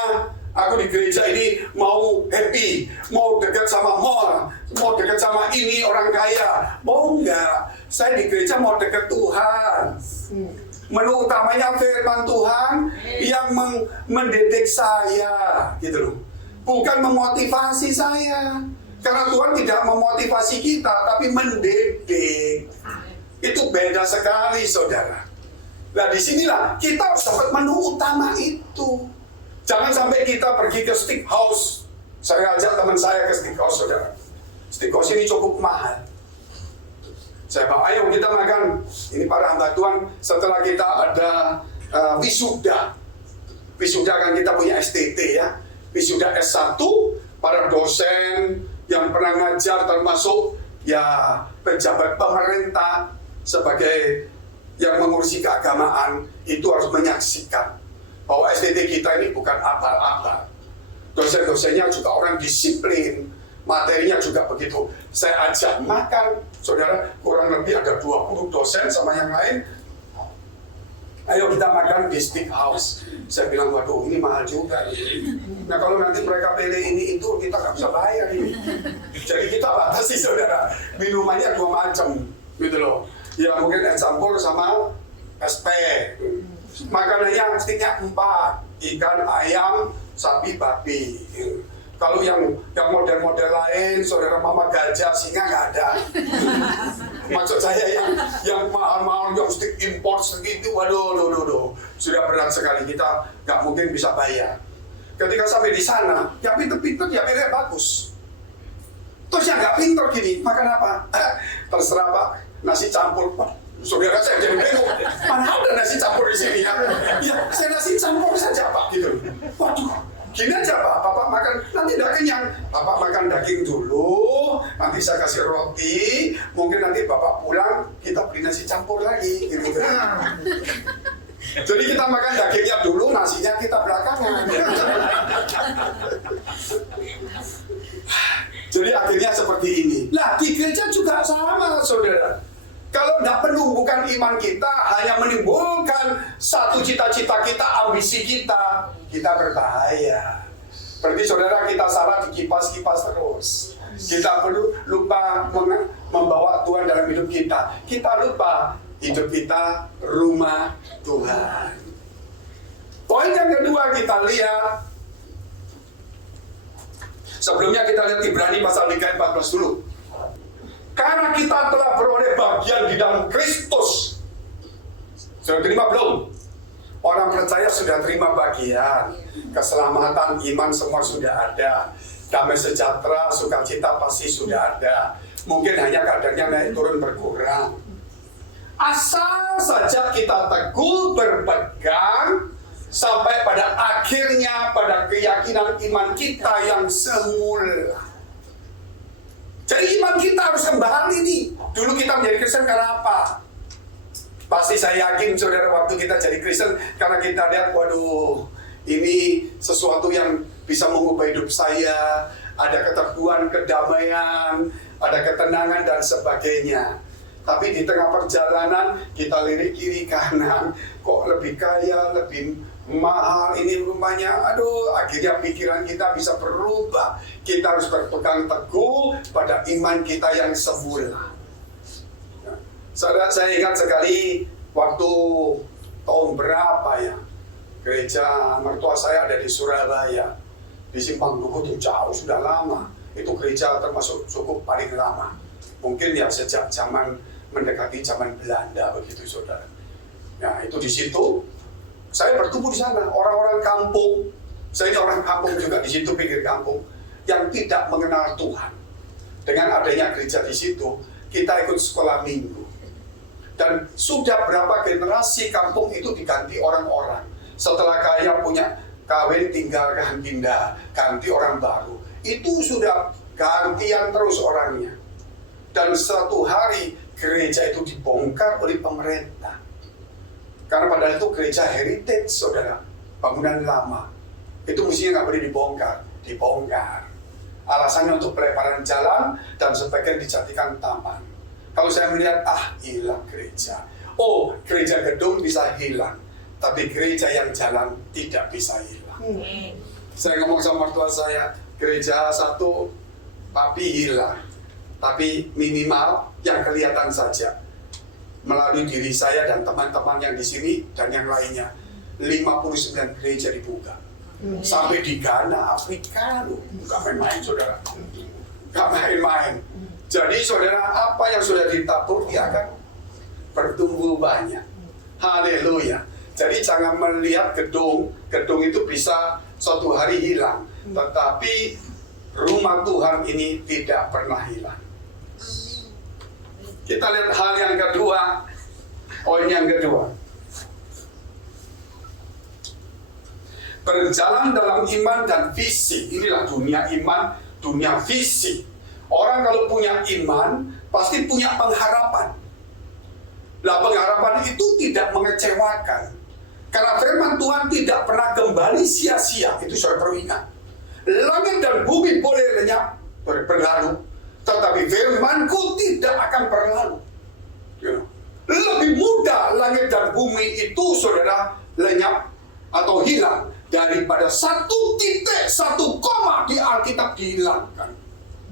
aku di gereja ini mau happy, mau dekat sama mall, mau dekat sama ini orang kaya. Mau enggak, saya di gereja mau dekat Tuhan. Menu utamanya firman Tuhan yang mendidik saya, gitu loh. Bukan memotivasi saya. Karena Tuhan tidak memotivasi kita, tapi mendidik. Itu beda sekali, saudara. Nah, disinilah kita harus dapat menu utama itu. Jangan sampai kita pergi ke steak house. Saya ajak teman saya ke steak house, saudara. Steak house ini cukup mahal. Saya bilang, ayo kita makan. Ini para hamba Tuhan, setelah kita ada wisuda. Wisuda kan kita punya STT ya. Wisuda S1, para dosen yang pernah ngajar termasuk ya pejabat pemerintah sebagai yang mengurusi keagamaan itu harus menyaksikan bahwa STT kita ini bukan abal-abal. Dosen-dosennya juga orang disiplin, Materinya juga begitu. Saya ajak makan, saudara, kurang lebih ada 20 dosen sama yang lain. Ayo kita makan di steakhouse. Saya bilang, waduh ini mahal juga. Nah kalau nanti mereka pilih ini itu, kita nggak bisa bayar ini. Jadi kita batasi saudara, minumannya 2 macam, gitu loh. Ya mungkin es campur sama SP. Makanannya steaknya 4, ikan, ayam, sapi, babi. Kalau yang model-model lain, saudara mama gajah, singa nggak ada. Maksud saya yang mahal-mahal, yang stick import segitu, waduh, sudah berat sekali, kita nggak mungkin bisa bayar. Ketika sampai di sana, yang pintar-pintar ya pilih bagus. Terus yang nggak pintar gini, makan apa? Terserah Pak, nasi campur Pak. Saudara saya jadi bingung, mana ada nasi campur di sini ya? Ya saya nasi campur saja Pak, gitu. Waduh. Gini aja Pak, Bapak makan, nanti udah kenyang. Bapak makan daging dulu, nanti saya kasih roti, mungkin nanti Bapak pulang, kita beli nasi campur lagi. Gitu. Jadi kita makan dagingnya dulu, nasinya kita belakangan. Jadi akhirnya seperti ini. Nah di gereja juga sama saudara. Kalau tidak penumbukan iman kita, hanya menimbulkan satu cita-cita kita, ambisi kita berbahaya. Berarti saudara kita salah dikipas-kipas terus. Kita perlu lupa membawa Tuhan dalam hidup kita. Kita lupa hidup kita rumah Tuhan. Poin yang kedua kita lihat. Sebelumnya kita lihat Ibrani pasal 3 ayat 14 dulu. Karena kita telah beroleh bagian di dalam Kristus. Sudah terima belum? Orang percaya sudah terima bagian. Keselamatan, iman semua sudah ada. Damai sejahtera, sukacita pasti sudah ada. Mungkin hanya kadarnya naik turun berkurang. Asal saja kita teguh berpegang sampai pada akhirnya pada keyakinan iman kita yang semula. Jadi iman kita harus kembali nih. Dulu kita menjadi Kristen karena apa? Pasti saya yakin saudara waktu kita jadi Kristen karena kita lihat, waduh, ini sesuatu yang bisa mengubah hidup saya. Ada keteguhan, kedamaian, ada ketenangan dan sebagainya. Tapi di tengah perjalanan kita lirik kiri kanan, kok lebih kaya, lebih mahal ini rumahnya, aduh, akhirnya pikiran kita bisa berubah. Kita harus berpegang teguh pada iman kita yang semula. Saudara, saya ingat sekali waktu tahun berapa ya, gereja mertua saya ada di Surabaya, di Simpang Dukuh itu jauh sudah lama. Itu gereja termasuk cukup paling lama. Mungkin ya sejak zaman mendekati zaman Belanda begitu saudara. Nah itu di situ. Saya bertumbuh di sana, orang-orang kampung. Saya ini orang kampung juga di situ, pinggir kampung, yang tidak mengenal Tuhan. Dengan adanya gereja di situ, kita ikut sekolah minggu. Dan sudah berapa generasi kampung itu diganti orang-orang. Setelah kaya punya kawin, tinggalkan pindah, ganti orang baru. Itu sudah gantian terus orangnya. Dan suatu hari gereja itu dibongkar oleh pemerintah. Karena padahal itu gereja heritage, saudara, bangunan lama. Itu mestinya nggak boleh dibongkar. Alasannya untuk pelebaran jalan dan sebagian dijadikan taman. Kalau saya melihat, hilang gereja. Oh, gereja gedung bisa hilang, tapi gereja yang jalan tidak bisa hilang. Saya ngomong sama mertua saya, gereja satu, tapi hilang. Tapi minimal yang kelihatan saja. Melalui diri saya dan teman-teman yang di sini dan yang lainnya, 59 gereja dibuka. Sampai di Ghana, Afrika, nggak main-main saudara. Nggak main-main. Jadi saudara, apa yang sudah ditabur, dia akan bertumbuh banyak. Haleluya. Jadi jangan melihat gedung itu bisa suatu hari hilang. Tetapi rumah Tuhan ini tidak pernah hilang. Kita lihat hal yang kedua, poin yang kedua. Berjalan dalam iman dan visi. Inilah dunia iman, dunia visi. Orang kalau punya iman, pasti punya pengharapan. Nah, pengharapan itu tidak mengecewakan. Karena firman Tuhan tidak pernah kembali sia-sia. Itu saudara perlu ingat. Langit dan bumi boleh lenyap, berlalu, tetapi firman-Ku tidak akan berlalu. Lebih mudah langit dan bumi itu, saudara, lenyap atau hilang daripada satu titik, satu koma di Alkitab dihilangkan.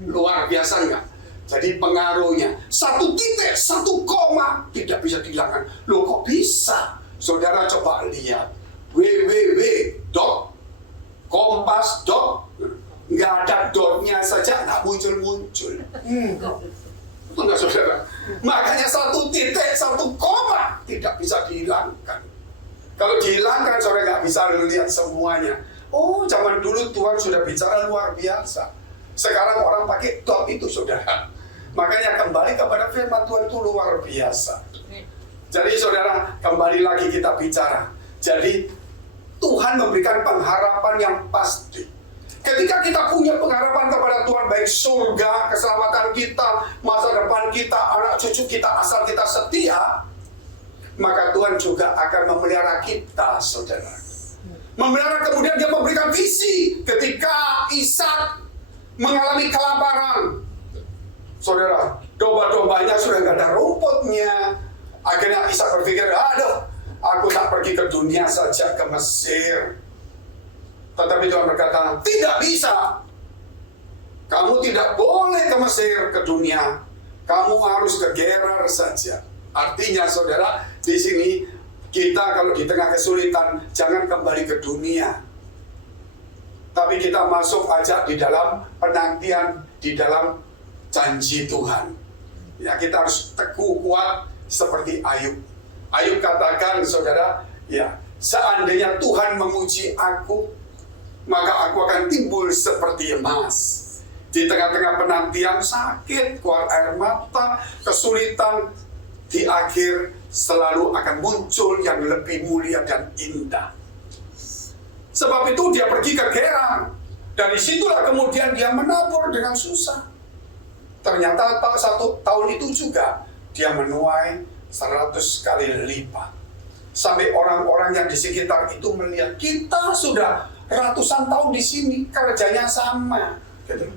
Luar biasa enggak? Jadi pengaruhnya satu titik, satu koma tidak bisa dihilangkan. Loh, kok bisa? Saudara coba lihat www.kompas. Nggak ada dotnya saja nggak muncul-muncul. Enggak, saudara. Makanya satu titik, satu koma tidak bisa dihilangkan. Kalau dihilangkan, saudara nggak bisa lihat semuanya. Oh, zaman dulu Tuhan sudah bicara luar biasa. Sekarang orang pakai dot itu, saudara. Makanya kembali kepada firman Tuhan itu luar biasa. Jadi saudara, kembali lagi kita bicara. Jadi Tuhan memberikan pengharapan yang pasti. Ketika kita punya pengharapan kepada Tuhan, baik surga, keselamatan kita, masa depan kita, anak cucu kita, asal kita setia, maka Tuhan juga akan memelihara kita, saudara. Memelihara, kemudian Dia memberikan visi. Ketika Ishak mengalami kelaparan, saudara, domba-dombanya sudah nggak ada rumputnya. Akhirnya Ishak berpikir, aduh, aku tak pergi ke dunia saja, ke Mesir. Tetapi Tuhan berkata, tidak bisa. Kamu tidak boleh ke Mesir, ke dunia. Kamu harus ke Gerar saja. Artinya, saudara, di sini kita kalau di tengah kesulitan, jangan kembali ke dunia. Tapi kita masuk aja di dalam penantian, di dalam janji Tuhan. Ya, kita harus teguh kuat seperti Ayub. Ayub katakan, saudara, ya, seandainya Tuhan menguji aku, maka aku akan timbul seperti emas. Di tengah-tengah penantian, sakit, keluar air mata, kesulitan, di akhir selalu akan muncul yang lebih mulia dan indah. Sebab itu dia pergi ke Gerar. Dari situlah kemudian dia menabur dengan susah. Ternyata satu tahun itu juga dia menuai 100 kali lipat. Sampai orang-orang yang di sekitar itu melihat, kita sudah ratusan tahun di sini, kerjanya sama, gitu.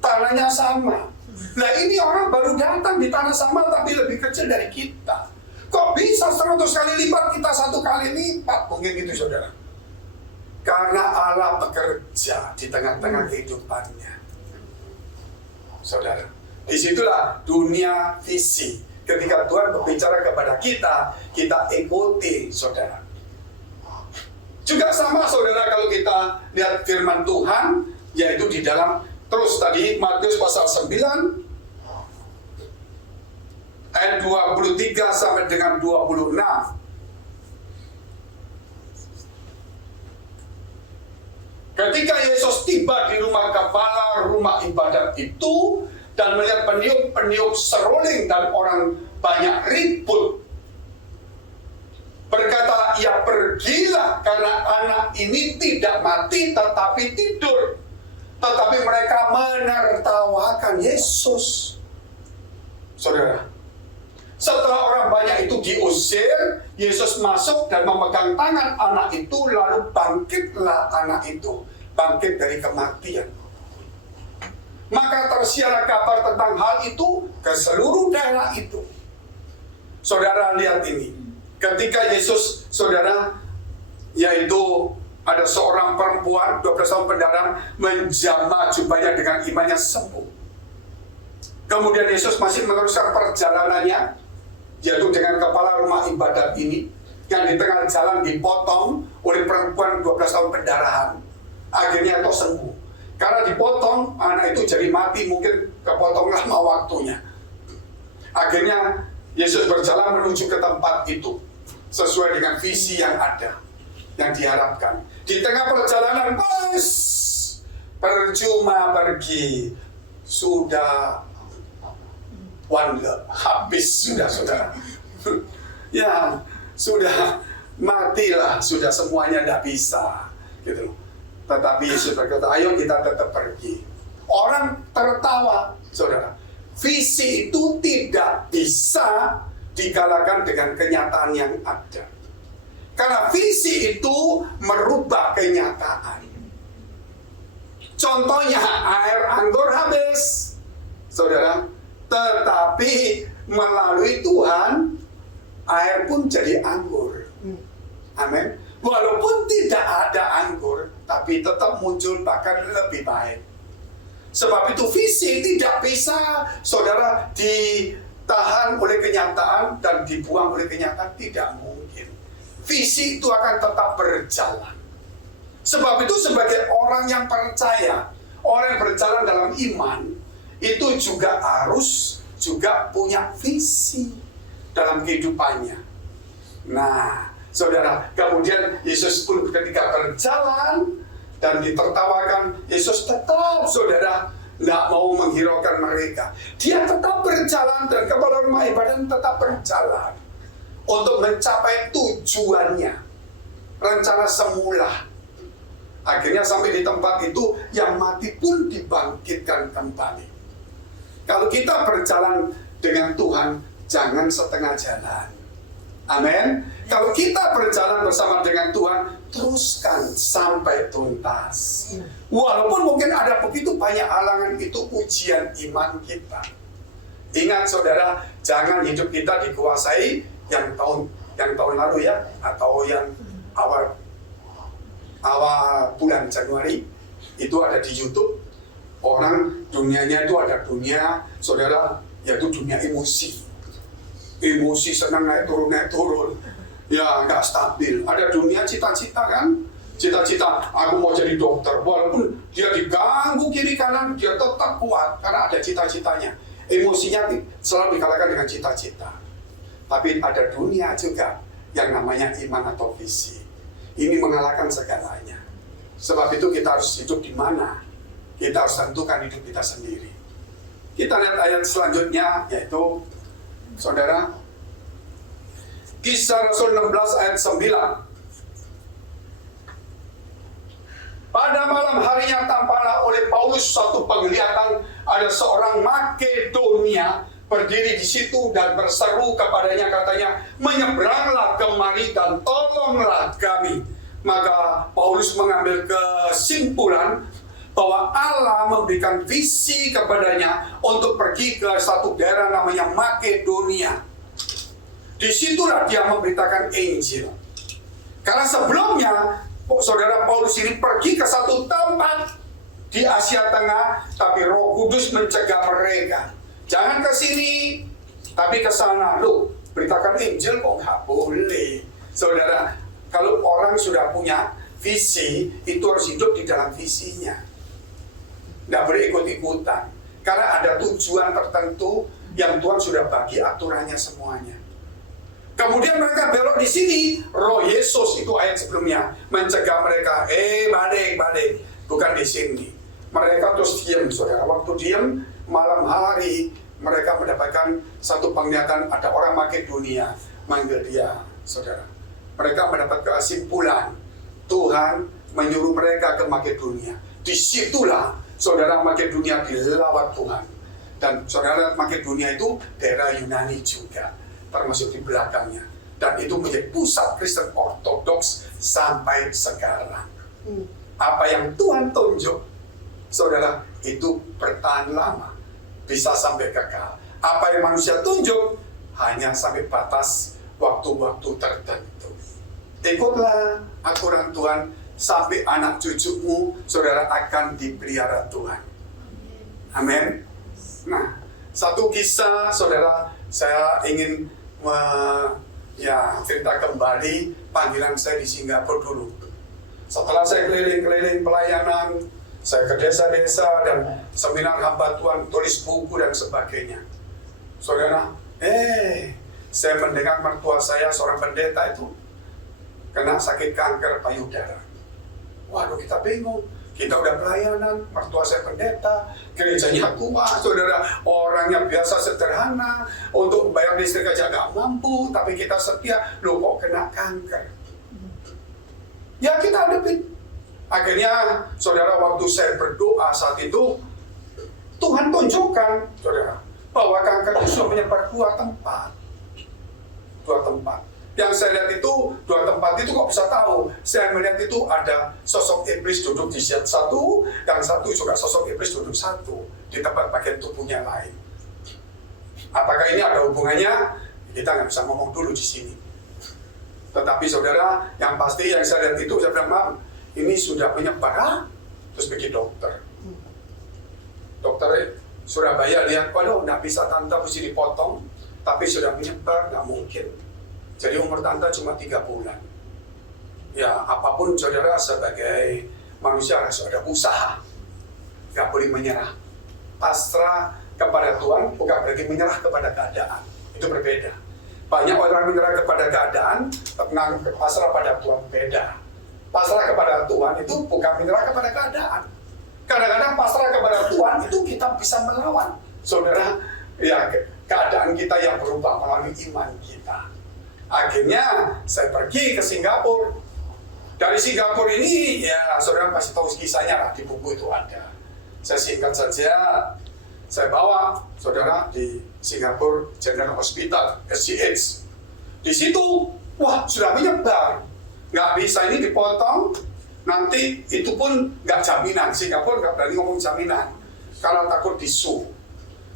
Tanahnya sama. Nah, ini orang baru datang di tanah sama tapi lebih kecil dari kita. Kok bisa 100 kali lipat, kita 1 kali lipat? Mungkin gitu, saudara. Karena Allah bekerja di tengah-tengah kehidupannya. Saudara, disitulah dunia visi. Ketika Tuhan berbicara kepada kita, kita ikuti, saudara. Juga sama, saudara, kalau kita lihat firman Tuhan, yaitu di dalam, terus tadi Matius pasal 9 ayat 23 sampai dengan 26. Ketika Yesus tiba di rumah kepala rumah ibadat itu dan melihat peniup-peniup seruling dan orang banyak ribut, berkatalah ia, pergilah, karena anak ini tidak mati tetapi tidur. Tetapi mereka menertawakan Yesus. Saudara, setelah orang banyak itu diusir, Yesus masuk dan memegang tangan anak itu, lalu bangkitlah anak itu, bangkit dari kematian. Maka tersiarlah kabar tentang hal itu ke seluruh daerah itu. Saudara, lihat ini. Ketika Yesus, saudara, yaitu ada seorang perempuan 12 tahun pendaraan menjamah jubahnya, dengan imannya sembuh. Kemudian Yesus masih meneruskan perjalanannya, yaitu dengan kepala rumah ibadat ini, yang di tengah jalan dipotong oleh perempuan 12 tahun pendarahan. Akhirnya itu sembuh. Karena dipotong, anak itu jadi mati, mungkin kepotong lama waktunya. Akhirnya Yesus berjalan menuju ke tempat itu, sesuai dengan visi yang ada, yang diharapkan. Di tengah perjalanan, percuma pergi, sudah habis sudah, saudara. Ya, sudah matilah, sudah semuanya tidak bisa, gitu. Tetapi Yesus berkata, ayo kita tetap pergi. Orang tertawa, saudara. Visi itu tidak bisa dikalahkan dengan kenyataan yang ada. Karena visi itu merubah kenyataan. Contohnya air anggur habis, saudara. Tetapi melalui Tuhan, air pun jadi anggur. Amin. Walaupun tidak ada anggur, tapi tetap muncul bahkan lebih baik. Sebab itu visi tidak bisa, saudara, ditahan oleh kenyataan dan dibuang oleh kenyataan, tidak mungkin. Visi itu akan tetap berjalan. Sebab itu sebagai orang yang percaya, orang yang berjalan dalam iman, itu juga harus juga punya visi dalam kehidupannya. Nah, saudara, kemudian Yesus pun ketika berjalan dan ditertawakan, Yesus tetap, saudara, tidak mau menghiraukan mereka. Dia tetap berjalan dan kepala rumah ibadah tetap berjalan untuk mencapai tujuannya, rencana semula. Akhirnya sampai di tempat itu, yang mati pun dibangkitkan kembali. Kalau kita berjalan dengan Tuhan, jangan setengah jalan. Amin. Kalau kita berjalan bersama dengan Tuhan, teruskan sampai tuntas. Walaupun mungkin ada begitu banyak halangan, itu ujian iman kita. Ingat saudara, jangan hidup kita dikuasai yang tahun lalu ya, atau yang awal bulan Januari itu ada di YouTube. Orang dunianya itu ada dunia, saudara, yaitu dunia emosi. Emosi senang naik turun, ya nggak stabil. Ada dunia cita-cita kan, cita-cita aku mau jadi dokter, walaupun dia diganggu kiri kanan, dia tetap kuat karena ada cita-citanya. Emosinya selalu dikalahkan dengan cita-cita. Tapi ada dunia juga yang namanya iman atau visi. Ini mengalahkan segalanya. Sebab itu kita harus hidup di mana? Kita harus tentukan hidup kita sendiri. Kita lihat ayat selanjutnya, yaitu saudara, Kisah Rasul 16 ayat 9. Pada malam harinya tampaklah oleh Paulus suatu penglihatan, ada seorang Makedonia berdiri di situ dan berseru kepadanya, katanya, menyeberanglah kemari dan tolonglah kami. Maka Paulus mengambil kesimpulan bahwa Allah memberikan visi kepadanya untuk pergi ke satu daerah namanya Makedonia. Disitulah dia memberitakan Injil. Karena sebelumnya, saudara, Paulus ini pergi ke satu tempat di Asia Tengah, tapi Roh Kudus mencegah mereka. Jangan ke sini, tapi ke sana. Loh, beritakan Injil kok nggak boleh. Saudara, kalau orang sudah punya visi, itu harus hidup di dalam visinya. Nggak boleh ikut-ikutan. Karena ada tujuan tertentu yang Tuhan sudah bagi aturannya semuanya. Kemudian mereka belok di sini. Roh Yesus itu ayat sebelumnya mencegah mereka, balik, bukan di sini. Mereka terus diam, saudara. Waktu diam, malam hari mereka mendapatkan satu penglihatan, ada orang Makedonia manggil dia, saudara. Mereka mendapat kesimpulan Tuhan menyuruh mereka ke Makedonia. Disitulah saudara Makedonia dilawat Tuhan. Dan saudara, Makedonia itu daerah Yunani juga, termasuk di belakangnya. Dan itu menjadi pusat Kristen Ortodoks sampai sekarang. Apa yang Tuhan tunjuk, saudara, itu bertahan lama, bisa sampai kekal. Apa yang manusia tunjuk, hanya sampai batas waktu-waktu tertentu. Ikutlah aturan Tuhan, sampai anak cucumu, saudara, akan dipelihara Tuhan. Amin. Nah, satu kisah, saudara, saya ingin cerita kembali panggilan saya di Singapura dulu. Setelah saya keliling-keliling pelayanan, saya ke desa-desa dan seminar hamba Tuhan, tulis buku dan sebagainya. Saudara, saya mendengar mertua saya, seorang pendeta itu, kena sakit kanker payudara. Waduh, kita bingung. Kita udah pelayanan, mertua saya pendeta, gerejanya tua, saudara, orangnya biasa sederhana, untuk bayar listrik aja gak mampu, tapi kita setia, loh kok kena kanker. Ya kita hadapin. Akhirnya, saudara, waktu saya berdoa saat itu, Tuhan tunjukkan, saudara, bahwa kanker itu sudah menyebar dua tempat. Yang saya lihat itu, dua tempat itu kok bisa tahu? Saya melihat itu ada sosok iblis duduk di satu, yang satu juga sosok iblis duduk satu di tempat bagian tubuhnya lain. Apakah ini ada hubungannya? Kita nggak bisa ngomong dulu di sini. Tetapi saudara, yang pasti yang saya lihat itu, saya bilang, Mam, ini sudah menyebar. Terus pergi dokter. Dokter Surabaya lihat, waduh, nggak bisa tante, mesti dipotong. Tapi sudah menyebar, nggak mungkin. Jadi umur tante cuma 3 bulan. Ya, apapun saudara sebagai manusia harus ada usaha. Nggak boleh menyerah. Pasrah kepada Tuhan bukan berarti menyerah kepada keadaan. Itu berbeda. Banyak orang menyerah kepada keadaan, pasrah pada Tuhan beda. Pasrah kepada Tuhan itu bukan menyerah kepada keadaan. Kadang-kadang pasrah kepada Tuhan itu kita bisa melawan. Saudara, ya keadaan kita yang berubah melalui iman kita. Akhirnya saya pergi ke Singapura. Dari Singapura ini, ya saudara pasti tahu kisahnya lah, di buku itu ada. Saya singkat saja, saya bawa saudara di Singapura General Hospital, SGH. Di situ, wah sudah menyebar. Nggak bisa ini dipotong, nanti itu pun nggak jaminan. Singapura nggak berani ngomong jaminan, karena takut disu.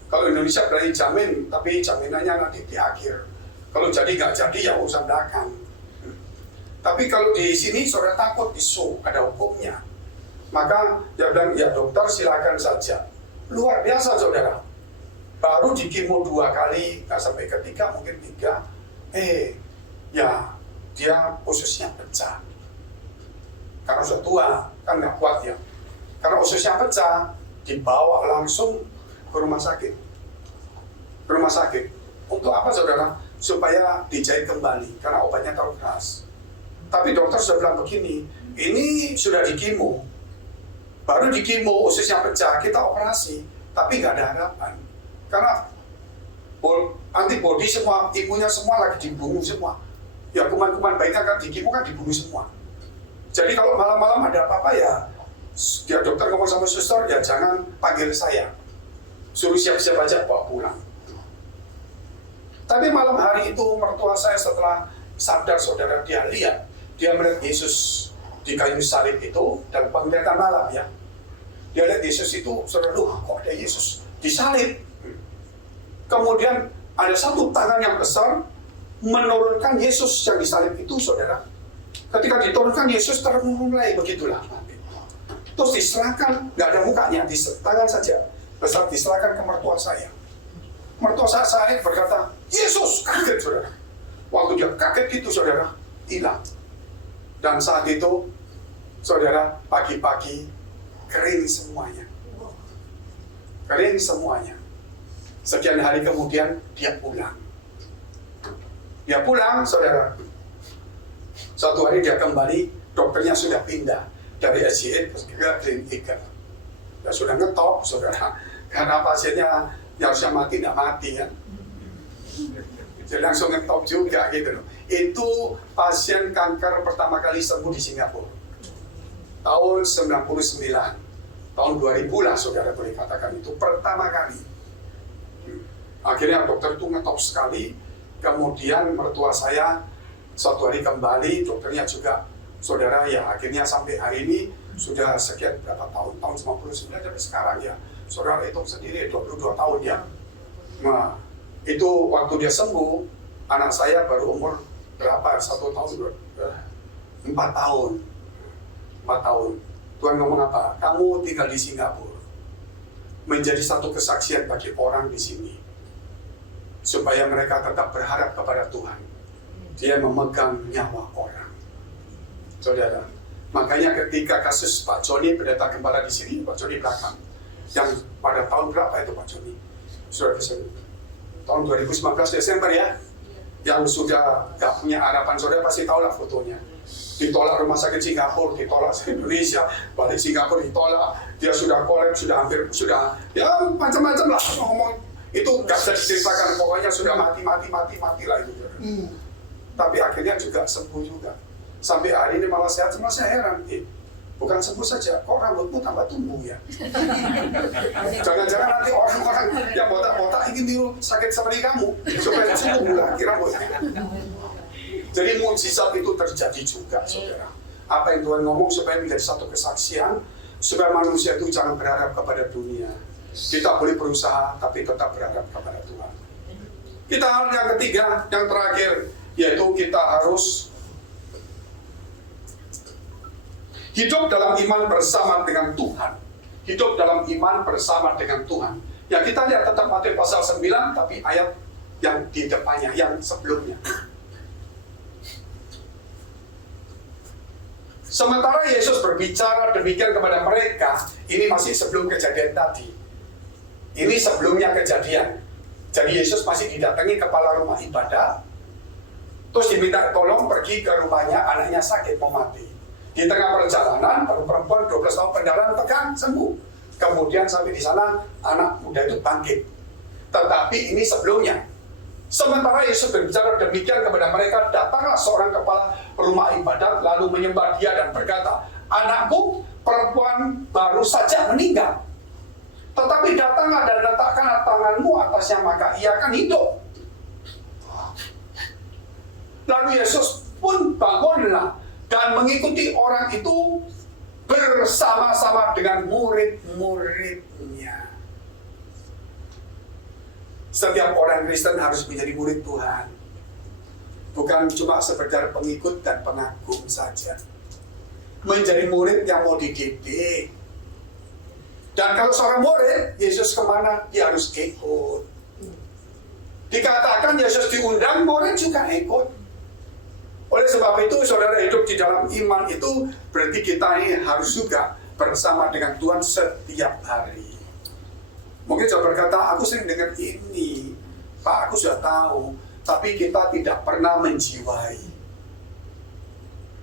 Kalau Indonesia berani jamin, tapi jaminannya nanti di akhir. Kalau jadi nggak jadi ya urusan belakang. Tapi kalau di sini saudara takut isu, ada hukumnya. Maka dia bilang, ya dokter silakan saja. Luar biasa saudara. Baru di kemo 2 kali, nggak sampai ketiga, mungkin 3. Ya dia ususnya pecah. Karena sudah tua, kan nggak kuat ya. Karena ususnya pecah, dibawa langsung ke rumah sakit. Ke rumah sakit. Untuk apa saudara? Supaya dijahit kembali, karena obatnya terlalu keras. Tapi dokter sudah bilang begini, ini sudah di kemo. Baru di kemo, ususnya pecah, kita operasi. Tapi nggak ada harapan. Karena antibody semua, imunnya semua lagi dibunuh semua. Ya kuman-kuman baiknya kan di kemo kan dibunuh semua. Jadi kalau malam-malam ada apa-apa ya dokter ngomong sama suster, ya jangan panggil saya. Suruh siap-siap aja bawa pulang. Tapi malam hari itu mertua saya setelah sadar saudara, dia melihat Yesus di kayu salib itu dalam penglihatan malam ya. Dia lihat Yesus itu, saudara, kok ada Yesus disalib. Kemudian ada satu tangan yang besar menurunkan Yesus yang disalib itu saudara. Ketika diturunkan Yesus termulai begitulah. Terus diserahkan, nggak ada mukanya, di tangan saja. Besar diserahkan ke mertua saya. Mertua saya berkata, Yesus, kaget saudara. Waktu dia kaget itu saudara, hilang. Dan saat itu, saudara, pagi-pagi kering semuanya. Kering semuanya. Sekian hari kemudian, dia pulang. Dia pulang, saudara. Suatu hari dia kembali, dokternya sudah pindah dari SGH ke klinik. Ya sudah ngetop, saudara. Karena pasiennya yang harusnya mati, tidak mati kan. Jadi langsung ngetop juga gitu loh. Itu pasien kanker pertama kali sembuh di Singapura. Tahun 99. Tahun 2000 lah saudara boleh katakan itu pertama kali. Akhirnya dokter itu ngetop sekali. Kemudian mertua saya suatu hari kembali, dokternya juga saudara ya akhirnya sampai hari ini sudah sekian berapa tahun, tahun 99 sampai sekarang ya. Saudara hitung sendiri 22 tahun ya. Nah, itu waktu dia sembuh, anak saya baru umur berapa? 1 tahun, 4 tahun. 4 tahun. Tuhan ngomong apa? Kamu tinggal di Singapura. Menjadi satu kesaksian bagi orang di sini. Supaya mereka tetap berharap kepada Tuhan. Dia memegang nyawa orang. Saudara, makanya ketika kasus Pak Joni pendeta gembala di sini, Pak Joni belakang. Yang pada tahun berapa itu Pak Joni? Sudah tahun 2019 Desember ya, yang sudah gak punya harapan, saudara pasti tahu lah fotonya. Ditolak rumah sakit Singapura, ditolak Indonesia, balik Singapura ditolak, dia sudah kolab, sudah hampir, sudah ya macam-macam lah ngomong. Itu gak bisa diceritakan, pokoknya sudah mati lah itu. Tapi akhirnya juga sembuh juga. Sampai hari ini malah sehat, semua saya heran. Bukan sembuh saja, kok rambutmu tambah tumbuh ya? Jangan-jangan nanti orang-orang yang botak-botak ingin sakit seperti kamu supaya sembuh lagi rambutnya. Jadi mukjizat itu terjadi juga, saudara. Apa yang Tuhan ngomong supaya menjadi satu kesaksian, supaya manusia itu jangan berharap kepada dunia. Kita boleh berusaha, tapi tetap berharap kepada Tuhan. Kita hal yang ketiga, yang terakhir, yaitu kita harus hidup dalam iman bersama dengan Tuhan. Hidup dalam iman bersama dengan Tuhan. Ya kita lihat tetap Matius pasal 9, tapi ayat yang di depannya, yang sebelumnya. Sementara Yesus berbicara demikian kepada mereka, ini masih sebelum kejadian tadi. Ini sebelumnya kejadian. Jadi Yesus masih didatangi kepala rumah ibadah, terus diminta tolong pergi ke rumahnya, anaknya sakit mau mati. Di tengah perjalanan, baru perempuan 12 tahun pendarahan tegang, sembuh. Kemudian sampai di sana, anak muda itu bangkit. Tetapi ini sebelumnya. Sementara Yesus berbicara demikian kepada mereka, datanglah seorang kepala rumah ibadat, lalu menyembah dia dan berkata, anakku perempuan baru saja meninggal. Tetapi datanglah dan letakkanlah tanganmu atasnya, maka ia akan hidup. Lalu Yesus pun bangunlah dan mengikuti orang itu bersama-sama dengan murid-muridnya. Setiap orang Kristen harus menjadi murid Tuhan. Bukan cuma sekedar pengikut dan pengagum saja. Menjadi murid yang mau dididik. Dan kalau seorang murid, Yesus kemana? Dia harus ikut. Dikatakan Yesus diundang, murid juga ikut. Oleh sebab itu, saudara hidup di dalam iman itu berarti kita ini harus juga bersama dengan Tuhan setiap hari. Mungkin saudara berkata, aku sering dengar ini, Pak, aku sudah tahu, tapi kita tidak pernah menjiwai.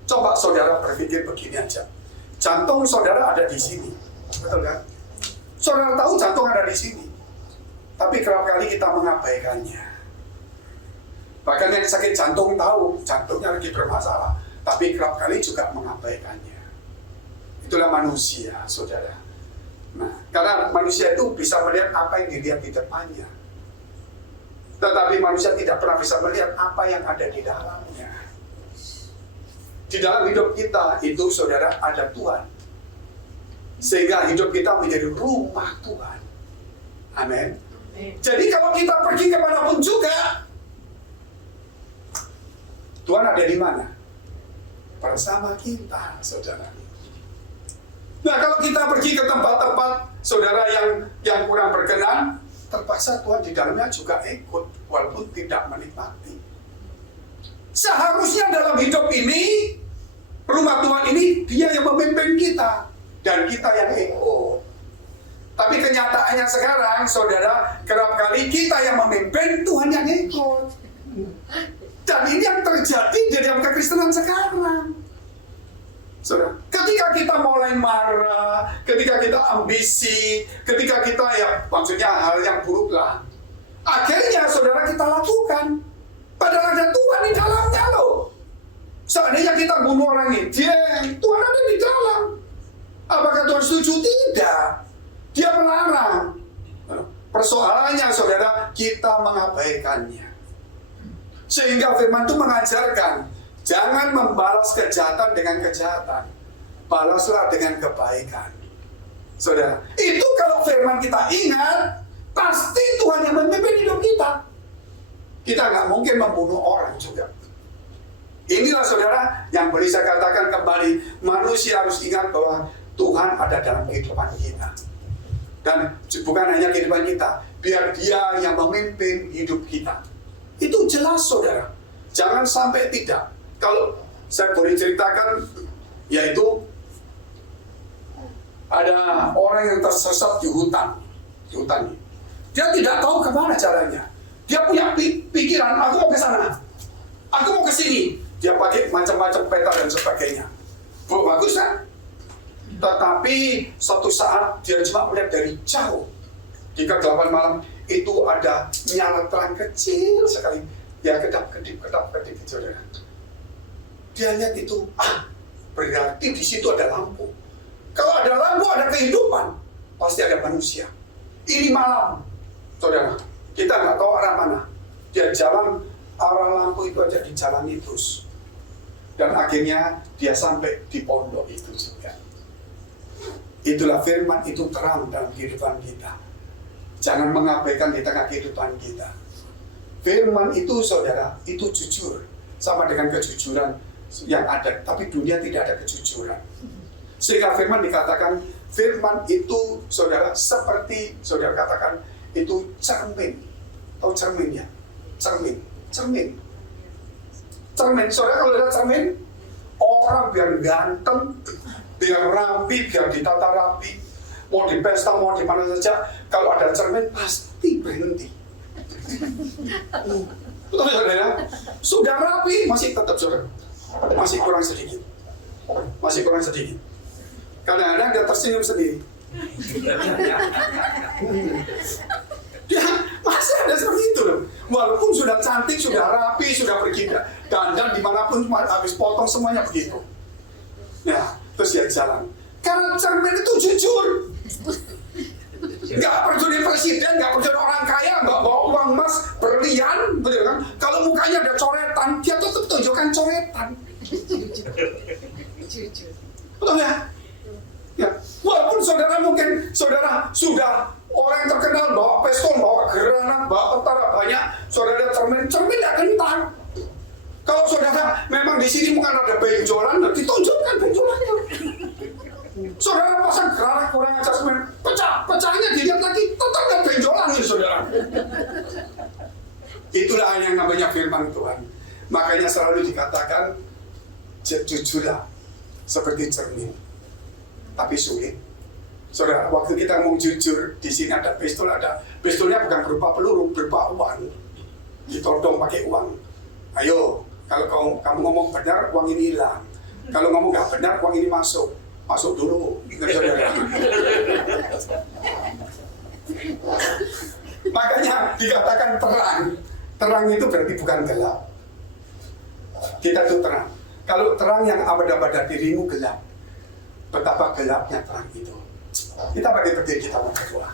Coba saudara berpikir begini aja. Jantung saudara ada di sini, betul kan? Saudara tahu jantung ada di sini, tapi kerap kali kita mengabaikannya. Bahkan yang sakit jantung tahu jantungnya lagi bermasalah, tapi kerap kali juga mengabaikannya. Itulah manusia, saudara. Nah, karena manusia itu bisa melihat apa yang dilihat di depannya, tetapi manusia tidak pernah bisa melihat apa yang ada di dalamnya. Di dalam hidup kita itu, saudara, ada Tuhan. Sehingga hidup kita menjadi rumah Tuhan. Amin. Jadi kalau kita pergi kemanapun juga, Tuhan ada di mana? Bersama kita, saudara. Nah, kalau kita pergi ke tempat-tempat saudara yang kurang berkenan, terpaksa Tuhan di dalamnya juga ikut, walaupun tidak menikmati. Seharusnya dalam hidup ini, rumah Tuhan ini, Dia yang memimpin kita. Dan kita yang ikut. Tapi kenyataannya sekarang, saudara, kerap kali kita yang memimpin, Tuhan yang ikut. Dan ini yang terjadi di dalam kekristenan sekarang. Saudara, ketika kita mulai marah, ketika kita ambisi, ketika kita maksudnya hal yang buruk lah, akhirnya saudara kita lakukan. Padahal ada Tuhan di dalamnya loh. Seandainya kita bunuh orang ini, Tuhan ada di dalam. Apakah Tuhan setuju? Tidak. Dia melarang. Persoalannya, saudara, kita mengabaikannya. Sehingga firman itu mengajarkan, jangan membalas kejahatan dengan kejahatan. Balaslah dengan kebaikan. Saudara, itu kalau firman kita ingat, pasti Tuhan yang memimpin hidup kita. Kita nggak mungkin membunuh orang juga. Inilah, saudara, yang boleh saya katakan kembali, manusia harus ingat bahwa Tuhan ada dalam kehidupan kita. Dan bukan hanya kehidupan kita, biar Dia yang memimpin hidup kita. Itu jelas, saudara. Jangan sampai tidak. Kalau saya boleh ceritakan, yaitu ada orang yang tersesat di hutan. Dia tidak tahu kemana caranya. Dia punya pikiran, aku mau ke sana, aku mau ke sini. Dia pakai macam-macam peta dan sebagainya. Bagus kan? Tetapi suatu saat dia cuma melihat dari jauh. Di kegelapan malam itu ada nyala terang kecil sekali. Ya kedap-kedip saudara. Dia lihat itu, berarti di situ ada lampu. Kalau ada lampu ada kehidupan, pasti ada manusia. Ini malam, saudara. Kita nggak tahu arah mana. Dia jalan arah lampu itu aja di jalan itu. Dan akhirnya dia sampai di pondok itu juga. Itulah firman itu terang dalam kehidupan kita. Jangan mengabaikan di tengah kehidupan kita. Firman itu saudara, itu jujur. Sama dengan kejujuran yang ada. Tapi dunia tidak ada kejujuran. Sehingga firman dikatakan, firman itu saudara seperti, saudara katakan, itu cermin. Tahu cerminnya? Cermin. Saudara kalau lihat cermin, orang biar ganteng, biar rapi, biar ditata rapi, mau di pesta, mau di mana saja, kalau ada cermin pasti berhenti. Betul saudara? Sudah rapi, masih tetap saudara, masih kurang sedikit. Kadang-kadang dia tersenyum sendiri. Dia masih ada seperti itu loh. Walaupun sudah cantik, sudah rapi, sudah pergi dandan dimanapun, habis potong semuanya begitu. Ya, terus dia jalan. Karena cermin itu jujur. Gak peduli presiden, gak peduli orang kaya, gak bawa uang emas, berlian, betul kan? Kalau mukanya ada coretan, dia tetap tunjukkan coretan. Betul ya? Ya, walaupun saudara mungkin saudara sudah orang yang terkenal bawa pistol, bawa granat, bawa tentara banyak, saudara lihat cermin tidak kentang. Kalau saudara memang di sini mungkin ada benjolan, ditunjukkan benjolannya. Saudara pasang granat kurang ajar cermin, pecahnya dilihat lagi, tetap ada benjolan ini saudara. Itulah yang namanya firman Tuhan. Makanya selalu dikatakan jujurlah seperti cermin. Tapi sulit. Saudara, waktu kita mau jujur, di sini ada pistolnya bukan berupa peluru, berupa uang. Ditodong pakai uang. Ayo, kalau kamu ngomong benar, uang ini hilang. Kalau ngomong nggak benar, uang ini masuk. Masuk dulu. Makanya dikatakan terang. Terang itu berarti bukan gelap. Kita itu terang. Kalau terang yang abad-abad dirimu gelap, betapa gelapnya terang itu. Kita berdiri, kita berdoa.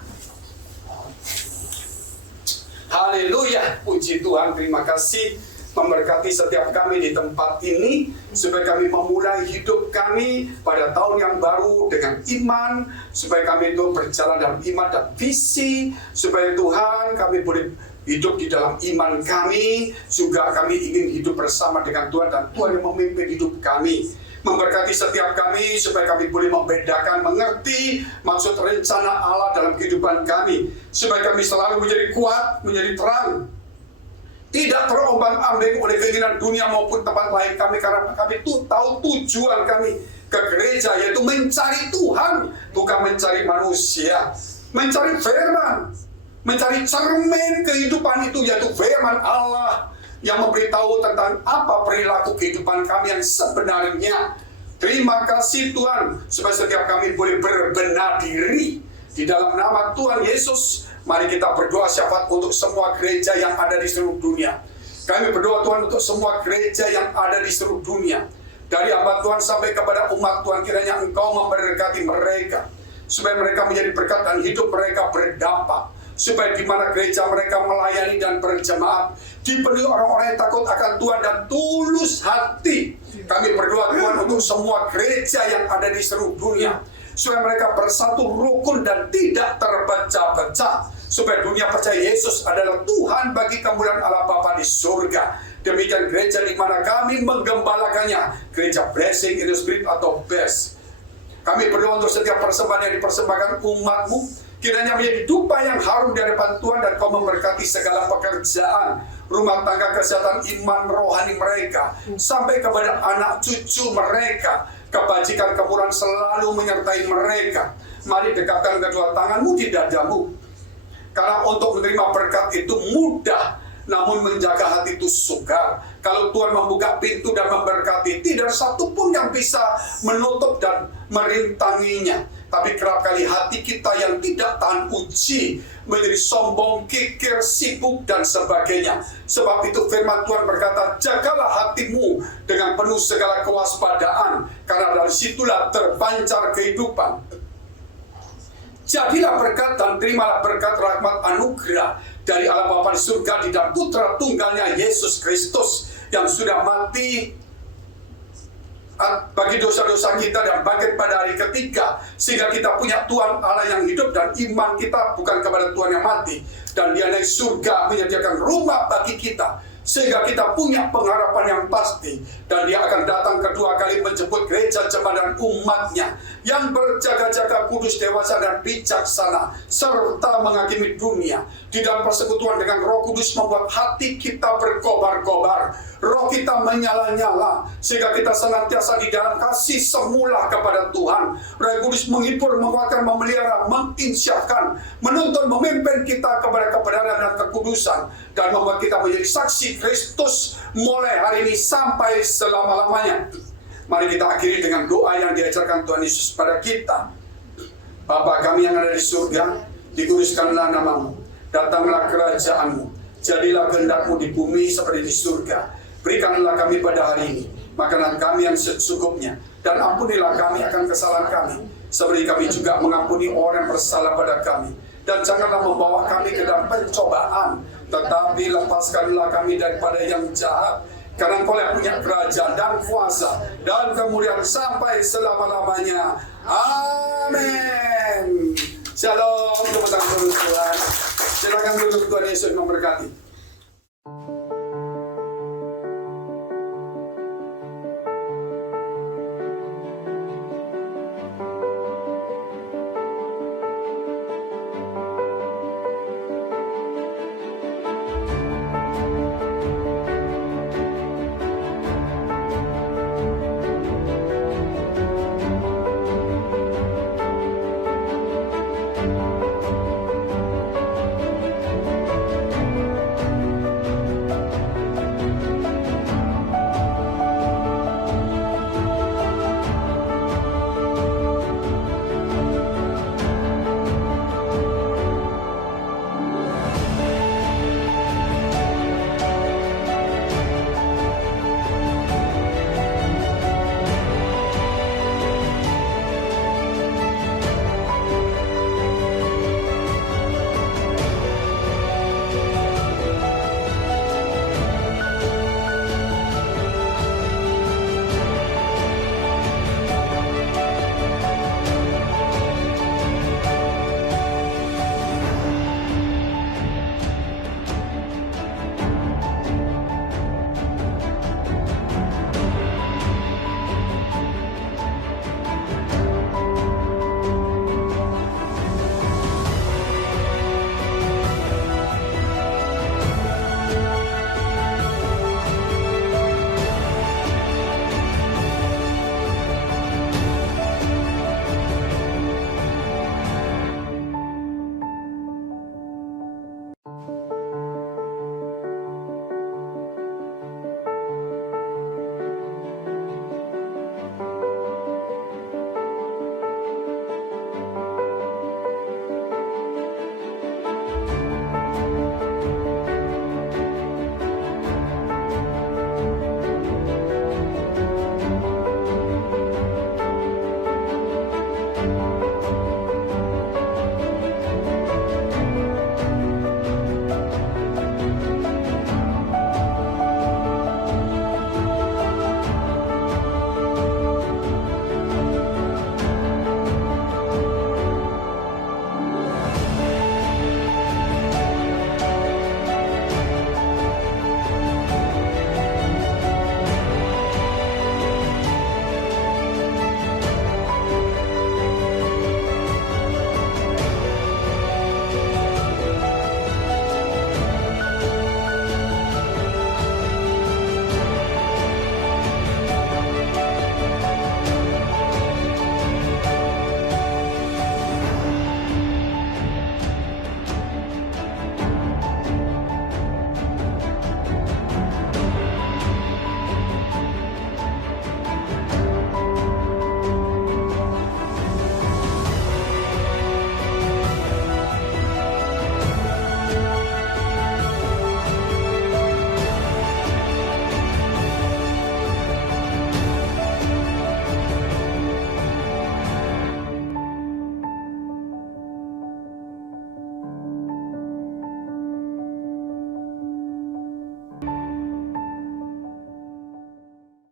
Haleluya, puji Tuhan, terima kasih memberkati setiap kami di tempat ini, supaya kami memulai hidup kami pada tahun yang baru dengan iman, supaya kami itu berjalan dalam iman dan visi, supaya Tuhan kami boleh hidup di dalam iman kami, juga kami ingin hidup bersama dengan Tuhan dan Tuhan yang memimpin hidup kami. Memberkati setiap kami supaya kami boleh membedakan, mengerti maksud rencana Allah dalam kehidupan kami, supaya kami selalu menjadi kuat, menjadi terang, tidak terombang-ambing oleh keinginan dunia maupun tempat lain kami, karena kami tahu tujuan kami ke gereja, yaitu mencari Tuhan, bukan mencari manusia, mencari firman, mencari cermin kehidupan itu, yaitu firman Allah yang memberitahu tentang apa perilaku kehidupan kami yang sebenarnya. Terima kasih Tuhan, supaya setiap kami boleh berbenah diri di dalam nama Tuhan Yesus. Mari kita berdoa syafaat untuk semua gereja yang ada di seluruh dunia. Kami berdoa Tuhan untuk semua gereja yang ada di seluruh dunia. Dari hamba Tuhan sampai kepada umat Tuhan, kiranya Engkau memberkati mereka, supaya mereka menjadi berkat dan hidup mereka berdampak. Supaya di mana gereja mereka melayani dan berjemaat, dipenuhi orang-orang yang takut akan Tuhan dan tulus hati. Kami berdoa Tuhan untuk semua gereja yang ada di seluruh dunia, supaya mereka bersatu rukun dan tidak terpecah-pecah, supaya dunia percaya Yesus adalah Tuhan bagi kemuliaan Allah Bapa di surga. Demikian gereja di mana kami menggembalakannya, gereja Blessing in the Spirit atau BES. Kami berdoa untuk setiap persembahan yang dipersembahkan umat-Mu, kiranya menjadi dupa yang harum di hadapan Tuhan, dan Kau memberkati segala pekerjaan, rumah tangga, kesehatan, iman rohani mereka, sampai kepada anak cucu mereka. Kebajikan, kemurahan selalu menyertai mereka. Mari dekatkan kedua tangan-Mu di dadamu, karena untuk menerima berkat itu mudah, namun menjaga hati itu sukar. Kalau Tuhan membuka pintu dan memberkati, tidak satu pun yang bisa menutup dan merintanginya. Tapi kerap kali hati kita yang tidak tahan uji menjadi sombong, kikir, sibuk, dan sebagainya. Sebab itu firman Tuhan berkata, jagalah hatimu dengan penuh segala kewaspadaan, karena dari situlah terpancar kehidupan. Jadilah berkat dan terimalah berkat rahmat anugerah dari Allah Bapa di surga di dalam Putra Tunggalnya Yesus Kristus yang sudah mati bagi dosa-dosa kita dan bangkit pada hari ketiga, sehingga kita punya Tuhan Allah yang hidup dan iman kita bukan kepada Tuhan yang mati, dan Dia naik surga menyediakan rumah bagi kita sehingga kita punya pengharapan yang pasti, dan Dia akan datang kedua kali menjemput gereja jemaat dan umatnya yang berjaga-jaga kudus, dewasa dan bijaksana serta menghakimi dunia. Di dalam persekutuan dengan Roh Kudus membuat hati kita berkobar-kobar, roh kita menyala-nyala, sehingga kita senantiasa di dalam kasih semula kepada Tuhan. Roh Kudus menghibur, menguatkan, memelihara, menginsyafkan, menuntun, memimpin kita kepada kebenaran dan kekudusan, dan membuat kita menjadi saksi Kristus mulai hari ini sampai selama-lamanya. Mari kita akhiri dengan doa yang diajarkan Tuhan Yesus pada kita. Bapa kami yang ada di surga, dikuduskanlah namamu, datanglah kerajaan-Mu, jadilah kehendak-Mu di bumi seperti di surga. Berikanlah kami pada hari ini makanan kami yang secukupnya, dan ampunilah kami akan kesalahan kami, seperti kami juga mengampuni orang yang bersalah pada kami. Dan janganlah membawa kami ke dalam pencobaan, tetapi lepaskanlah kami daripada yang jahat. Karena Engkau yang punya kerajaan dan kuasa dan kemuliaan sampai selama-lamanya. Amin. Shalom, tepuk tangan Tuhan. Silakan duduk, Tuhan Yesus memberkati.